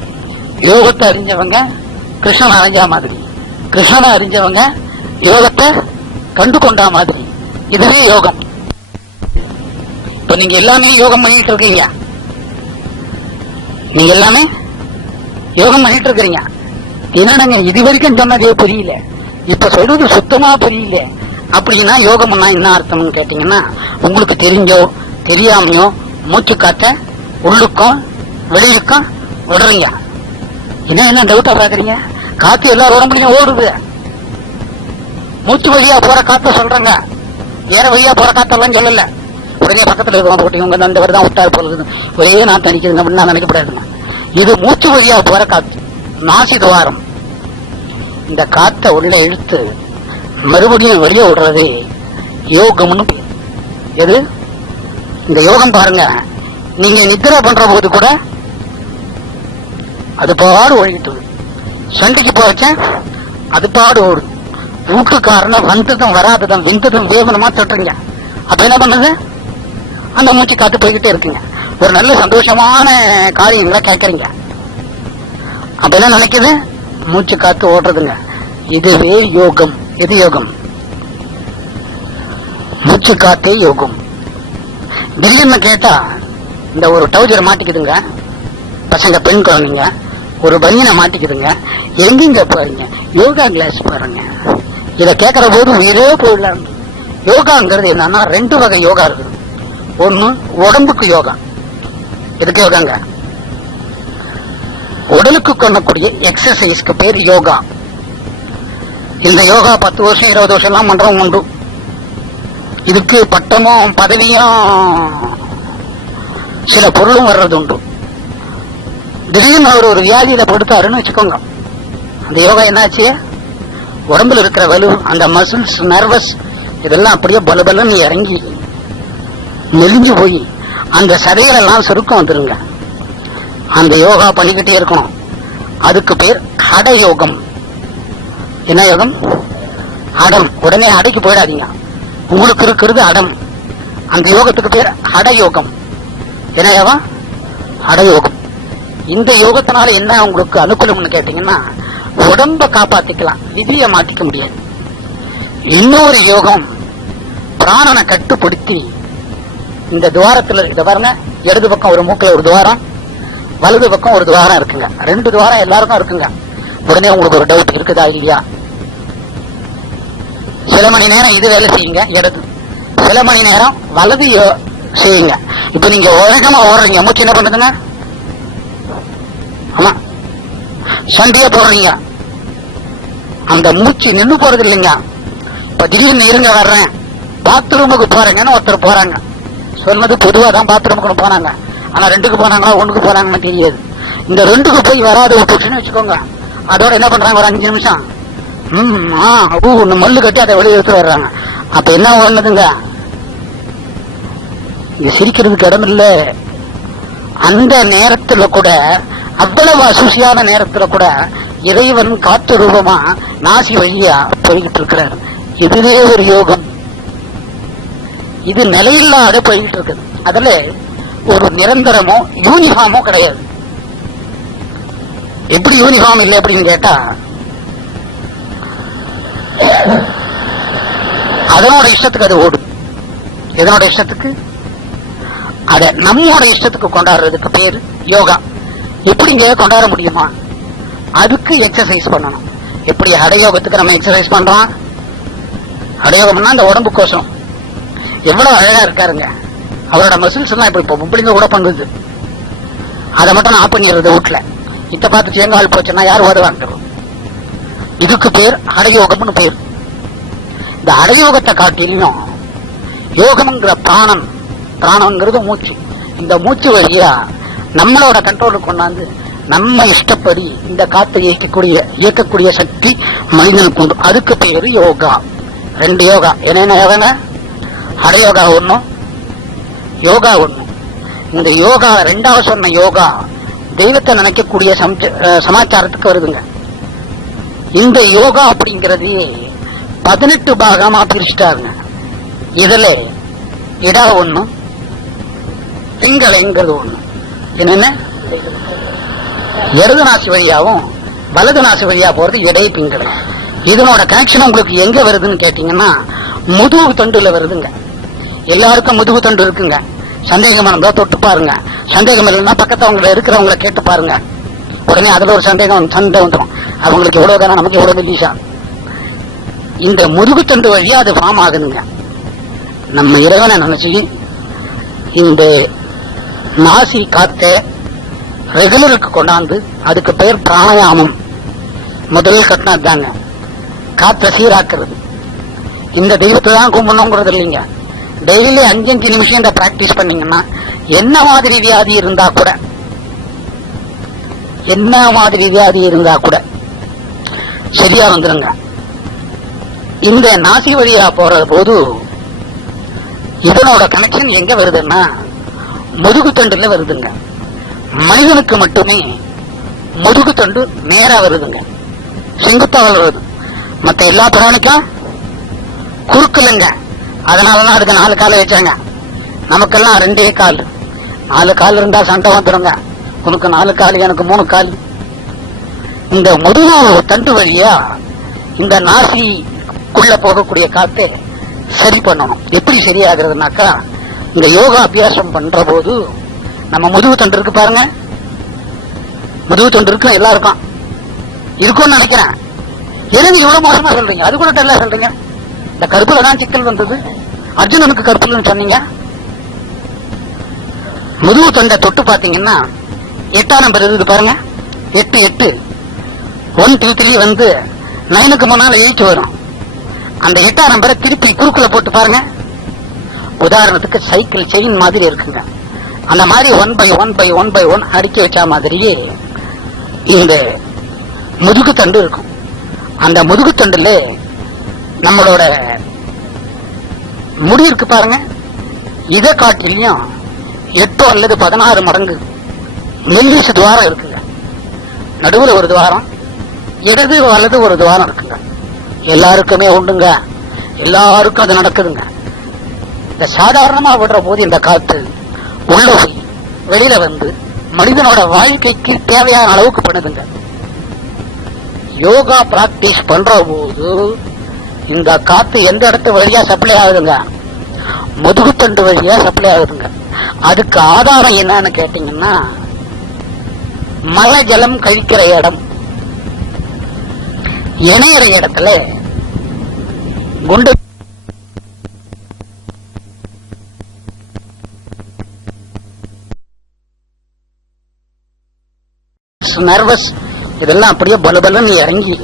யோகத்தை அறிஞ்சவங்க கிருஷ்ணன் அறிஞ்ச மாதிரி, கிருஷ்ணனை அறிஞ்சவங்க யோகத்தை கண்டு கொண்டா மாதிரி. இதுவே யோகம். இப்ப நீங்க எல்லாமே யோகம் பண்ணிட்டு இருக்கீங்க. நீங்க எல்லாமே யோகம் பண்ணிட்டு இருக்கிறீங்க. என்னங்க இது வரைக்கும் சொன்னதே புரியல, இப்ப சொல்றது சுத்தமா புரியல. அப்படின்னா யோகம்னா என்ன அர்த்தம்னு கேட்டீங்கன்னா, உங்களுக்கு தெரிஞ்சோ தெரியாமையோ மூச்சு காத்த உள்ளுக்கும் வெளியுக்கும் விடுறீங்க. என்ன டவுட்டா பாக்குறீங்க? காத்து எல்லாரும் உடம்புலையும் ஓடுது. மூச்சு வழியா போற காத்த சொல்றாங்க, வேற வழியா போற காத்தெல்லாம் சொல்லல. உடனே பக்கத்துல இருக்கவங்க போட்டு இவங்க அந்த தான் விட்டாரு போகுது, ஒரே நான் தனிக்குதுங்க அப்படின்னு நான் நினைக்கப்படாதுங்க. இது மூச்சு வழியா போற காத்து, நாசி துவாரம். இந்த காத்த உள்ள இழுத்து மறுபடியும் வெளியே விடுறது யோகம்னு பேர். எது இந்த யோகம்? பாருங்க, நீங்க நித்திரை பண்ற போது கூட அது பாடு ஓடிட்டு, சண்டைக்கு போச்ச அது பாடு ஓடு. வீட்டுக்காரன வந்ததும் வராததும் விந்ததும் வேகனமா தொட்டுறீங்க. அப்ப என்ன பண்ணுது? அந்த மூச்சு காத்து போய்கிட்டே இருக்குங்க. ஒரு நல்ல சந்தோஷமான காரியங்களை கேட்கறீங்க. அப்ப என்ன நினைக்குது? மூச்சு காத்து ஓடுறதுங்க. இதுவே யோகம். எது யோகம்? மூச்சு காத்தே யோகம். திடீர்னு கேட்டா இந்த ஒரு டவுஜரை மாட்டிக்குதுங்க பசங்க, பெண் குழந்தைங்க, ஒரு பனியனை மாட்டிக்குதுங்க. எங்கெங்க போறீங்க? யோகா கிளாஸ் பாருங்க. இத கேட்கிற போது உயிரே போயிடலாம். யோகாங்கிறது என்னன்னா 2 வகை யோகா இருக்குது. ஒண்ணு உடம்புக்கு யோகா. எதுக்கு யோகாங்க? உடலுக்கு கொள்ளக்கூடிய எக்ஸசைஸ்க்கு பேர் யோகா. இந்த யோகா 10 வருஷம் 20 வருஷம் எல்லாம் பண்றவங்க உண்டு. இதுக்கு பட்டமும் பதவியும் சில பொருளும் வர்றது உண்டு. திடீர்னு அவர் ஒரு வியாதியில படுத்தாருன்னு வச்சுக்கோங்க, அந்த யோகா என்னாச்சு? உடம்புல இருக்கிற வலு, அந்த மசில்ஸ், நர்வஸ் இதெல்லாம் அப்படியே பலபலன்னு இறங்கி நெலிஞ்சு போய் அந்த சதைகளெல்லாம் சுருக்கம் வந்துருங்க. அந்த யோகா பண்ணிக்கிட்டே இருக்கணும். அதுக்கு பேர் ஹட யோகம். என்ன யோகம்? அடம். உடனே அடைக்கு போயிடாதீங்க. உங்களுக்கு இருக்கிறது அடம். அந்த யோகத்துக்கு பேர் ஹடயோகம். என்ன யோகம்? ஹடயோகம். இந்த யோகத்தினால என்ன உங்களுக்கு அனுகூலம்னு கேட்டீங்கன்னா, உடம்ப காப்பாத்திக்கலாம், விதியை மாத்திக்க முடியாது. இன்னொரு யோகம் பிராணனை கட்டுப்படுத்தி இந்த துவாரத்துல இத பாருங்க, இடது பக்கம் ஒரு மூக்குல ஒரு துவாரம், வலது பக்கம் ஒரு துவாரம் இருக்குங்க. 2 துவாரம் எல்லாருக்கும் இருக்குங்க. உடனே உங்களுக்கு ஒரு டவுட் இருக்குதா இல்லையா? சில மணி நேரம் இது வேலை செய்யுங்க இடது, சில மணி நேரம் வலது செய்யுங்க. இப்ப நீங்க வேகமா ஓடுறீங்க, மூச்சு என்ன பண்ணுதுங்க? ஆமா, சண்டையா போடுறீங்க, அந்த மூச்சு நின்று போறது இல்லைங்க. இப்ப திடீர்னு இருங்க வர்றேன், பாத்ரூமுக்கு போறேங்கன்னு ஒருத்தர் போறாங்க. சொன்னது பொதுவா தான் பாத்ரூமுக்கு போனாங்க. ஆனா 2க்கு போனாங்களா 1க்கு போனாங்கன்னு தெரியாது. இந்த 2க்கு போய் வராது விட்டுச்சுன்னு வச்சுக்கோங்க, அதோட என்ன பண்றாங்க, ஒரு 5 நிமிஷம் மல்லு கட்டி அதை வெளியே எடுத்து வர்றாங்க. அப்ப என்ன ஒண்ணுதுங்க, இது சிரிக்கிறதுக்கு இடம் இல்ல. அந்த நேரத்துல கூட, அவ்வளவு அசூசியான நேரத்துல கூட இறைவன் காத்து ரூபமா நாசி வழியா போய்கிட்டு இருக்கிறார். இதுவே ஒரு யோகம். இது நிலையில்லாத போய்கிட்டு இருக்குது. அதுல ஒரு நிரந்தரமோ யூனிஃபார்மோ கிடையாது. எப்படி யூனிஃபார்ம் இல்லை அப்படின்னு கேட்டா, அதனோட இஷ்டத்துக்கு அது ஓடும். எதனோட இஷ்டத்துக்கு? அத நம்மோட இஷ்டத்துக்கு கொண்டாடுறதுக்கு பேரு யோகா. எப்படிங்க கொண்டாட முடியுமா? அதுக்கு எக்ஸசைஸ் பண்ணணும். எப்படி ஹடயோகத்துக்கு நம்ம எக்ஸசைஸ் பண்றோம்? ஹடயோகம்னா அந்த உடம்பு கோஷம். எவ்வளவு அழகா இருக்காருங்க, அவரோட மசில்ஸ் எல்லாம் இப்ப பொம்பளைங்க கூட பண்ணுது. அதை மட்டும் நான் ஆஃப் பண்ணிடுறது வீட்டுல. இத பார்த்து தேங்கால் போச்சுன்னா யார் ஓடுவாங்க? இதுக்கு பேர் ஹடயோகம்னு பேர். இந்த ஹடயோகத்தை காட்டிலும் யோகம்ங்கிற பிராணம், பிராணம்ங்கிறது மூச்சு. இந்த மூச்சு வழியா நம்மளோட கண்ட்ரோலுக்கு கொண்டாந்து நம்ம இஷ்டப்படி இந்த காத்தை இயக்கக்கூடிய சக்தி மனிதனுக்கு உண்டு. அதுக்கு பேரு யோகா. 2 யோகா. என்னென்ன யோகாங்க? ஹடயோகா ஒண்ணும், யோகா ஒண்ணும். இந்த யோகா 2வது சொன்ன யோகா தெய்வத்தை நினைக்கக்கூடிய சமாச்சாரத்துக்கு வருதுங்க. இந்த யோகா அப்படிங்கறது 18 பாகமா பிரிச்சுட்டாருங்க. இதுல இடா ஒண்ணு, பிங்களைங்கிறது ஒண்ணு. என்னென்ன? இடது நாசி வழியாவும் வலது நாசி வழியா போறது இடை பிங்களை. இதனோட கனெக்ஷன் உங்களுக்கு எங்க வருதுன்னு கேட்டீங்கன்னா, முதுகு தண்டுல வருதுங்க. எல்லாருக்கும் முதுகு தண்டு இருக்குங்க. சந்தேகம் இருந்தா தொட்டு பாருங்க. சந்தேகம் இல்லைன்னா பக்கத்தவங்களை இருக்கிறவங்களை கேட்டு பாருங்க. உடனே அதுல ஒரு சண்டை வந்துடும். அவங்களுக்கு எவ்வளவு தானே, நமக்கு எவ்வளவு இல்லீஷா. இந்த முதுகு தண்டு வழியா அது ஃபார்ம் ஆகுதுங்க. நம்ம இறைவனை நினைச்சு இந்த நாசி காத்த ரெகுலருக்கு கொண்டாந்து, அதுக்கு பெயர் பிராணாயாமம். முதலில் கட்டினதுதாங்க காத்த சீராக்குறது. இந்த தெய்வத்தை தான் கும்பிடணுங்கிறது இல்லைங்க. டெய்லி 5 நிமிஷம் இந்த பிராக்டிஸ் பண்ணீங்கன்னா, என்ன மாதிரி வியாதி இருந்தா கூட சரியா வந்துருங்க. இந்த நாசி வழியா போற போது இதனோட கனெக்ஷன் எங்க வருதுன்னா, முதுகு தண்டுல வருதுங்க. மனிதனுக்கு மட்டுமே முதுகு தண்டு நேரா வருதுங்க, செங்குத்தா வருது. மற்ற எல்லா பிராணிக்கும் குறுக்கலுங்க. அதனாலதான் அதுக்கு 4 கால் வச்சாங்க. நமக்கெல்லாம் 2 கால். 4 கால் இருந்தா சண்டை வந்துடுங்க. உனக்கு 4 கால், எனக்கு 3 கால். இந்த முதுகு தண்டு வழியா இந்த நாசிக்குள்ள போகக்கூடிய காத்தை சரி பண்ணணும். எப்படி சரியாகிறதுனாக்கா, இந்த யோகா அபியாசம் பண்ற போது நம்ம முதுகு தண்டு இருக்கு பாருங்க, முதுகு தண்டு இருக்கு எல்லாருக்கும் இருக்கும்னு நினைக்கிறேன். எதுங்க இவ்வளவு மோசமா சொல்றீங்க? அது கூட டல்லா சொல்றீங்க. இந்த கருப்புல தான் சிக்கல் வந்தது. அர்ஜுனனுக்கு கருப்புலன்னு சொன்னீங்க. முதுகு தண்டை தொட்டு பாத்தீங்கன்னா 8ஆம் நம்பர் இருக்குது பாருங்க. 8 1 2 3 வந்து 9க்கு முன்னால 8 வரும். அந்த 8ஆம் நம்பரை திருப்பி குறுக்குல போட்டு பாருங்க. உதாரணத்துக்கு சைக்கிள் செயின் மாதிரி இருக்குங்க. அந்த மாதிரி 1 by 1 by 1 by 1 அடுக்கி வச்ச மாதிரியே இந்த முதுகு தண்டு இருக்கும். அந்த முதுகு தண்டுல நம்மளோட முடி இருக்கு பாருங்க. இதை காட்டிலையும் 8 அல்லது 16 மடங்கு மெல்லிசு துவாரம் இருக்குங்க. நடுவுல ஒரு துவாரம், இடது வலது ஒரு துவாரம் இருக்குங்க. எல்லாருக்குமே உண்டுங்க. எல்லாருக்கும் அது நடக்குதுங்க. இந்த சாதாரணமா விடுற போது இந்த காத்து உள்ள போய் வெளியில வந்து மனிதனோட வாழ்க்கைக்கு தேவையான அளவுக்கு பண்ணுதுங்க. யோகா பிராக்டிஸ் பண்ற போது இந்த காத்து எந்த இடத்து வழியா சப்ளை ஆகுதுங்க? முதுகுத்தண்டு வழியா சப்ளை ஆகுதுங்க. அதுக்கு ஆதாரம் என்னன்னு கேட்டீங்கன்னா, மழை ஜலம் கழிக்கிற இடம், இணையிற இடத்துல குண்டு நர்வஸ் இதெல்லாம் அப்படியே பலபலன்னு இறங்கி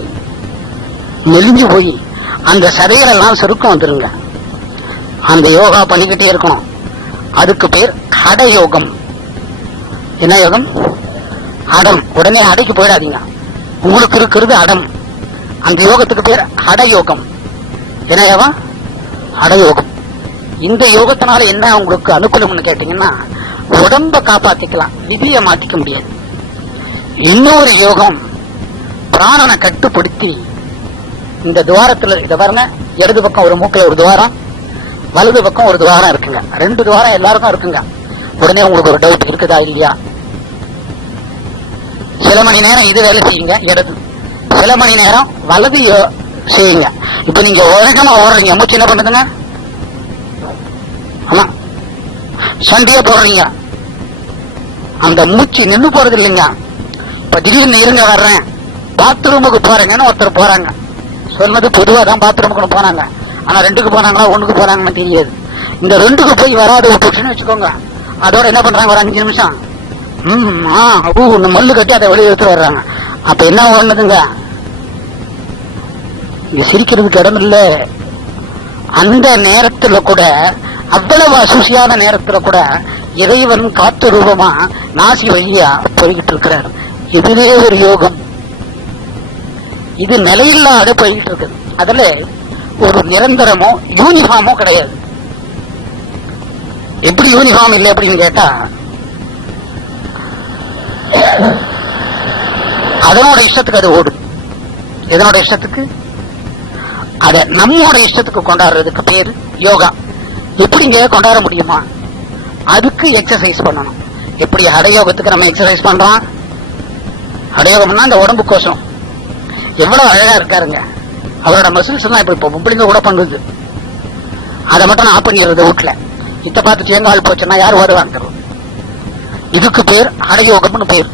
நெலிஞ்சு போய் அந்த சதைகளெல்லாம் சுருக்கம் வந்துருங்க. அந்த யோகா பண்ணிக்கிட்டே இருக்கணும். அதுக்கு பேர் ஹட யோகம். என்ன யோகம்? அடம். உடனே அடைக்கு போயிடாதீங்க. உங்களுக்கு இருக்கிறது அடம். அந்த யோகத்துக்கு பேர் ஹட யோகம். என்ன யோகம்? ஹட யோகம். இந்த யோகத்தினால என்ன உங்களுக்கு அனுகூலம்னு கேட்டீங்கன்னா, உடம்ப காப்பாத்திக்கலாம், விதியை மாத்திக்க முடியாது. இன்னொரு யோகம் பிராணனை கட்டுப்படுத்தி இந்த துவாரத்துல இத பாருங்க, இடது பக்கம் ஒரு மூக்கில் ஒரு துவாரம், வலது பக்கம் ஒரு துவாரம் இருக்குங்க. 2 துவாரம் எல்லாருக்கும் இருக்குங்க. உடனே உங்களுக்கு ஒரு டவுட் இருக்குதா இல்லையா? சில மணி நேரம் இது வேலை செய்யுங்க இடது, சில மணி நேரம் வலது செய்யுங்க. இப்ப நீங்க உலகமா ஓடுறீங்க, மூச்சு என்ன பண்ணுதுங்க? ஆமா, சண்டையா போடுறீங்க, அந்த மூச்சு நின்று போறது இல்லைங்க. இப்ப திடீர்னு இருங்க வர்றேன், பாத்ரூமுக்கு போறேங்கன்னு ஒருத்தர் போறாங்க. சொன்னது பொதுவா தான் பாத்ரூமுக்கு போனாங்க. ஆனா 2க்கு போனாங்களா 1க்கு போனாங்கன்னு தெரியாது. இந்த 2க்கு போய் வராது விட்டுச்சுன்னு வச்சுக்கோங்க, அதோட என்ன பண்றாங்க, ஒரு 5 நிமிஷம் மல்லு கட்டி அதை வெளியே எடுத்து வர்றாங்க. அப்ப என்ன பண்ணுதுங்க? இது சிரிக்கிறதுக்கு இடம் இல்ல. அந்த நேரத்துல கூட, அவ்வளவு அசூசியான நேரத்துல கூட இறைவன் காத்து ரூபமா நாசி வழியா போய்கிட்டு இருக்கிறார். இதுவே ஒரு யோகம். இது நிலையில்லாத போய்கிட்டு இருக்குது. அதுல ஒரு நிரந்தரமோ யூனிஃபார்மோ கிடையாது. எப்படி யூனிஃபார்ம் இல்லை அப்படின்னு கேட்டா, அதனோட இஷ்டத்துக்கு அது ஓடும். எதனோட இஷ்டத்துக்கு? அத நம்மோட இஷ்டத்துக்கு கொண்டாடுறதுக்கு பேரு யோகா. எப்படிங்க கொண்டாட முடியுமா? அதுக்கு எக்ஸசைஸ் பண்ணணும். எப்படி ஹடயோகத்துக்கு நம்ம எக்ஸசைஸ் பண்றோம்? ஹடயோகம்னா அந்த உடம்பு கோஷம். எவ்வளவு அழகா இருக்காருங்க அவரோட மசில்ஸ் எல்லாம். இப்ப பொம்பளைங்க கூட பண்ணுது. அதை மட்டும் நான் ஆஃப் பண்ணிடுறது வீட்டுல. இத்த பார்த்து தேங்கால் போச்சுன்னா யார் வருவாங்க? இதுக்கு பேர் ஹடயோகம்னு பேர்.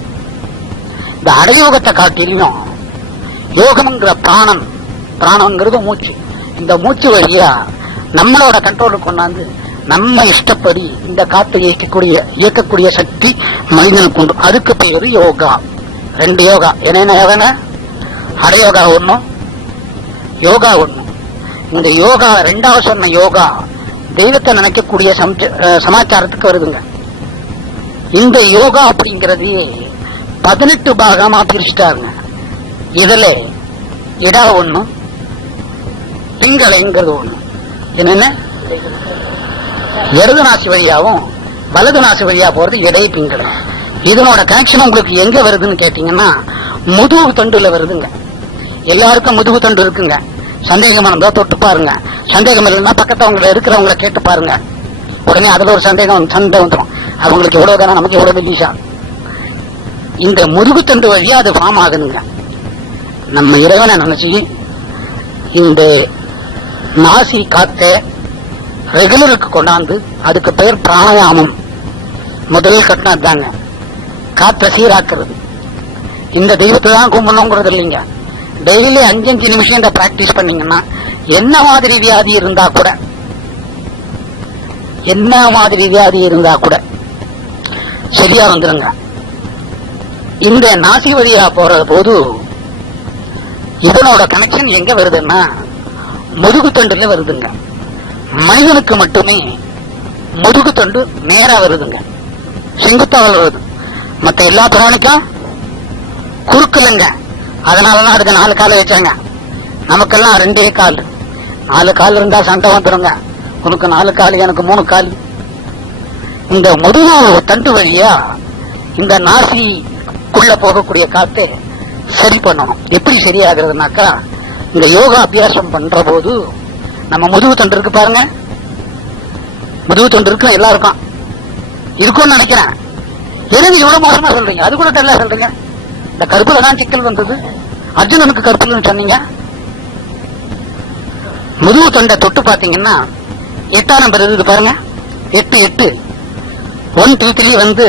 இந்த ஹடயோகத்தை காட்டிலையும் யோகம்ங்கிற பிராணம், பிராணம்ங்கிறது மூச்சு. இந்த மூச்சு வழியா நம்மளோட கண்ட்ரோலுக்கு கொண்டாந்து நம்ம இஷ்டப்படி இந்த காற்றை இயக்கக்கூடிய சக்தி மனிதனுக்கு உண்டு. அதுக்கு பேரு யோகா. 2 யோகா. என்னென்ன யோகா? ஹடயோகா ஒண்ணும், யோகா ஒண்ணும். இந்த யோகா 2வது சொன்ன யோகா தெய்வத்தை நினைக்கக்கூடிய சமாச்சாரத்துக்கு வருதுங்க. இந்த யோகா அப்படிங்கறதையே 18 பாகமா பிரிச்சுட்டாருங்க. இதுல இடா ஒண்ணும், பிங்களைங்கிறது ஒண்ணு. என்னென்ன? இடது நாசி வழியாவும் வலது நாசி வழியா போறது இடை பிங்களை. இதனோட கனெக்ஷன் உங்களுக்கு எங்க வருதுன்னு கேட்டீங்கன்னா, முதுகு தண்டுல வருதுங்க. எல்லாருக்கும் முதுகு தண்டு இருக்குங்க. சந்தேகம் இருந்தா தொட்டு பாருங்க. சந்தேகம் இல்லைன்னா பக்கத்தவங்க இருக்கிறவங்களை கேட்டு பாருங்க. உடனே அதுல ஒரு சண்டை வந்துடும். அவங்களுக்கு எவ்வளவு தானே, நமக்கு எவ்வளவு மெல்லிசா. இந்த முதுகு தண்டு வழியா அது ஃபார்ம் ஆகுதுங்க. நம்ம இறைவனை நினைச்சு இந்த நாசி காத்த ரெகுலருக்கு கொண்டாந்து, அதுக்கு பெயர் பிராணாயாமம். முதல் கட்டினது தாங்க காற்ற சீராக்குறது. இந்த தெய்வத்தை தான் கும்பிடணுங்கிறது இல்லைங்க. டெய்லி 5 நிமிஷம் இந்த பிராக்டிஸ் பண்ணீங்கன்னா, என்ன மாதிரி வியாதி இருந்தா கூட சரியா வந்துருங்க. இந்த நாசி வழியா போற போது இதனோட கனெக்ஷன் எங்க வருதுன்னா, முதுகு தண்டுல வருதுங்க. மனிதனுக்கு மட்டுமே முதுகு தண்டு நேரா வருதுங்க, செங்குத்தா வருது. மற்ற எல்லா பிராணிக்கும் குறுக்கலுங்க. அதனாலதான் அதுக்கு 4 கால் வச்சாங்க. நமக்கெல்லாம் 2 கால். 4 கால் இருந்தா சண்டை வந்துருங்க. உனக்கு 4 கால், எனக்கு 3 கால். இந்த முதுகு தண்டு வழியா இந்த நாசிக்குள்ள போகக்கூடிய காத்தை சரி பண்ணணும். எப்படி சரியாகிறதுனாக்கா, இந்த யோகா அபியாசம் பண்ற போது நம்ம முதுகு தண்டு இருக்கு பாருங்க, முதுகு தொண்டு இருக்கு எல்லாருக்கும் இருக்கும்னு நினைக்கிறேன். எதுக்கு இவ்வளவு மோசமா சொல்றீங்க? அது கூட தெரியல சொல்றீங்க. இந்த கருப்புல தான் சிக்கல் வந்தது. அர்ஜுனனுக்கு கருப்புலன்னு சொன்னீங்க. முதுகு தொண்டை தொட்டு பாத்தீங்கன்னா 8ஆம் நம்பர் இருக்கு பாருங்க. 8 8 1 2 3 வந்து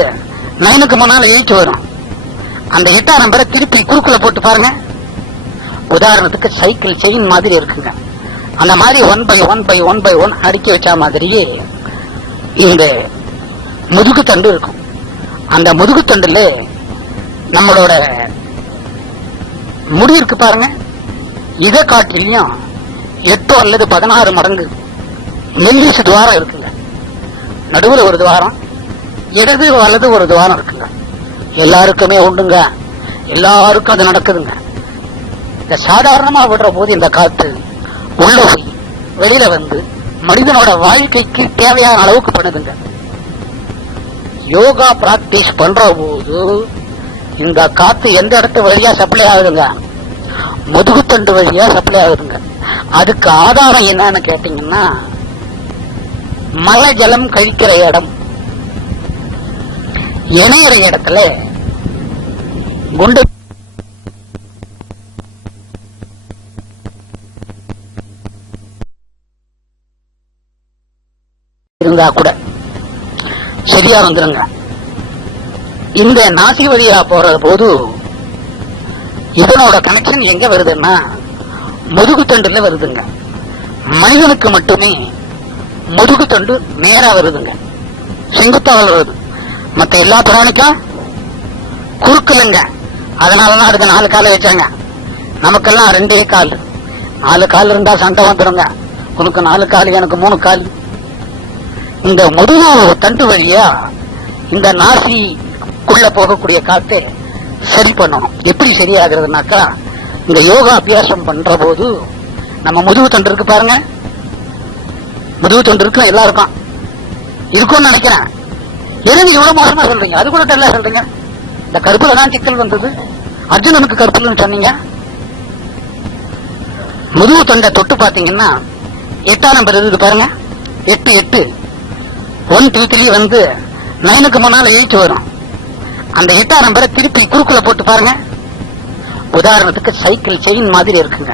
9க்கு முன்னால 8 வரும். அந்த 8ஆம் நம்பரை திருப்பி குறுக்குல போட்டு பாருங்க. உதாரணத்துக்கு சைக்கிள் செயின் மாதிரி இருக்குங்க. அந்த மாதிரி 1 by 1 by 1 by 1 அடுக்கி வச்ச மாதிரியே இந்த முதுகு தண்டு இருக்கும். அந்த முதுகு தண்டுல நம்மளோட முடி இருக்கு பாருங்க. இதை காட்டிலையும் 8 அல்லது 16 மடங்கு மெல்லிசு துவாரம் இருக்குங்க. நடுவில் ஒரு துவாரம், இடது வலது ஒரு துவாரம் இருக்குங்க. எல்லாருக்குமே உண்டுங்க. எல்லாருக்கும் அது நடக்குதுங்க. இந்த சாதாரணமா விடுற போது இந்த காத்து உள்ள போய் வெளியில வந்து மனிதனோட வாழ்க்கைக்கு தேவையான அளவுக்கு பண்ணுதுங்க. யோகா பிராக்டிஸ் பண்ற போது இந்த காத்து எந்த இடத்து வழியா சப்ளை ஆகுதுங்க? முதுகுத்தண்டு வழியா சப்ளை ஆகுதுங்க. அதுக்கு ஆதாரம் என்னன்னு கேட்டீங்கன்னா, மழை ஜலம் கழிக்கிற இடம், இணையிற இடத்துல குண்டு இருந்தா கூட சரியா வந்துருங்க. இந்த நாசி வழியா போற போது இதனோட கனெக்ஷன் எங்க வருதுன்னா முதுகு தண்டுல வருதுங்க. மனிதனுக்கு மட்டுமே முதுகு தண்டு நேரா வருதுங்க, செங்குத்தா வருது. மற்ற எல்லா பிராணிக்கும் குறுக்கலுங்க. அதனாலதான் அதுக்கு 4 கால வச்சாங்க. நமக்கெல்லாம் 2 கால். 4 கால் இருந்தா சண்டை வந்துடுங்க. உனக்கு 4 கால், எனக்கு 3 கால். இந்த முதுகு தண்டு வழியா இந்த நாசிக்குள்ள போகக்கூடிய காத்தை சரி பண்ணணும். எப்படி சரியாகிறதுனாக்கா, இந்த யோகா அபியாசம் பண்ற போது நம்ம முதுகு தண்டு இருக்கு பாருங்க. முதுகு தண்டு இருக்கு எல்லாருக்கும் இருக்கும்னு நினைக்கிறேன். எதுக்கு இவ்வளவு மோசமா சொல்றீங்க? அது கூட தெரியல சொல்றீங்க. இந்த கருப்புல தான் சிக்கல் வந்தது. அர்ஜுனனுக்கு கருப்புலன்னு சொன்னீங்க. முதுகு தொண்டை தொட்டு பாத்தீங்கன்னா 8ஆம் நம்பர் இருக்கு பாருங்க. 8 8 1 2 3 வந்து 9க்கு முன்னால 8 வரும். அந்த 8ஆம் நம்பரை திருப்பி குறுக்குல போட்டு பாருங்க. உதாரணத்துக்கு சைக்கிள் செயின் மாதிரி இருக்குங்க.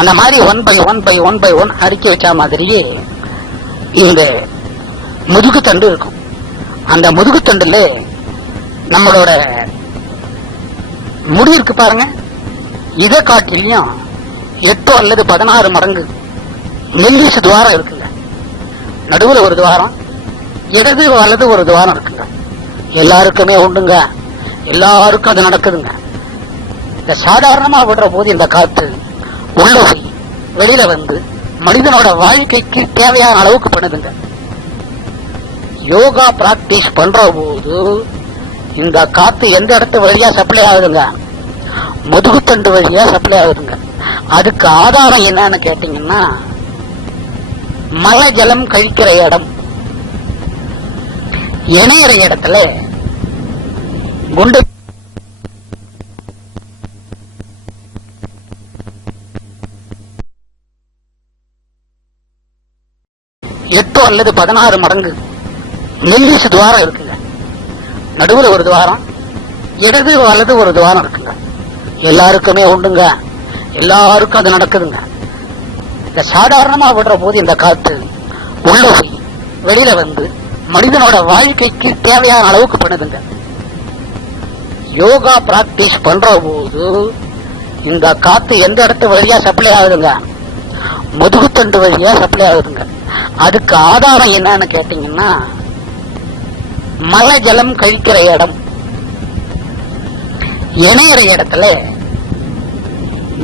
அந்த மாதிரி 1 by 1 by 1 by 1 அடுக்கி வச்ச மாதிரியே இந்த முதுகு தண்டு இருக்கும். அந்த முதுகு தண்டுல நம்மளோட முடி இருக்கு பாருங்க. இதை காட்டிலையும் 8 அல்லது 16 மடங்கு மெல்லிசு துவாரம் இருக்குங்க. நடுவில் ஒரு துவாரம், இடது வலது ஒரு துவாரம் இருக்குங்க. எல்லாருக்குமே உண்டுங்க. எல்லாருக்கும் அது நடக்குதுங்க. இந்த சாதாரணமா விடுற போது இந்த காத்து உள்ள போய் வெளியில வந்து மனிதனோட வாழ்க்கைக்கு தேவையான அளவுக்கு பண்ணுதுங்க. யோகா பிராக்டிஸ் பண்ற போது இந்த காத்து எந்த இடத்து வழியா சப்ளை ஆகுதுங்க? முதுகுத்தண்டு வழியா சப்ளை ஆகுதுங்க. அதுக்கு ஆதாரம் என்னன்னு கேட்டீங்கன்னா, மழை ஜலம் கழிக்கிற இடம், இணையிற இடத்துல குண்டு எட்டு அல்லது 16 மடங்கு மெல்லிசு துவாரம் இருக்குங்க. நடுவில் ஒரு துவாரம், இடது வலது ஒரு துவாரம் இருக்குங்க. எல்லாருக்குமே உண்டுங்க. எல்லாருக்கும் அது நடக்குதுங்க. இந்த சாதாரணமா விடுற போது இந்த காத்து உள்ள போய் வெளியில வந்து மனிதனோட வாழ்க்கைக்கு தேவையான அளவுக்கு பண்ணுதுங்க. யோகா பிராக்டிஸ் பண்ற போது இந்த காத்து எந்த இடத்து வழியா சப்ளை ஆகுதுங்க? முதுகுத்தண்டு வழியா சப்ளை ஆகுதுங்க. அதுக்கு ஆதாரம் என்னன்னு கேட்டீங்கன்னா, மழை ஜலம் கழிக்கிற இடம், இணையிற இடத்துல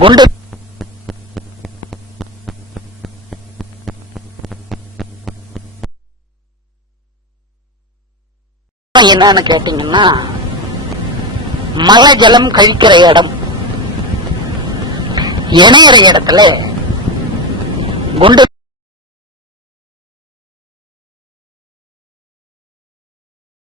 குண்டு என்னன்னு கேட்டீங்கன்னா, மழை ஜலம் கழிக்கிற இடம், இணையிற இடத்துல குண்டு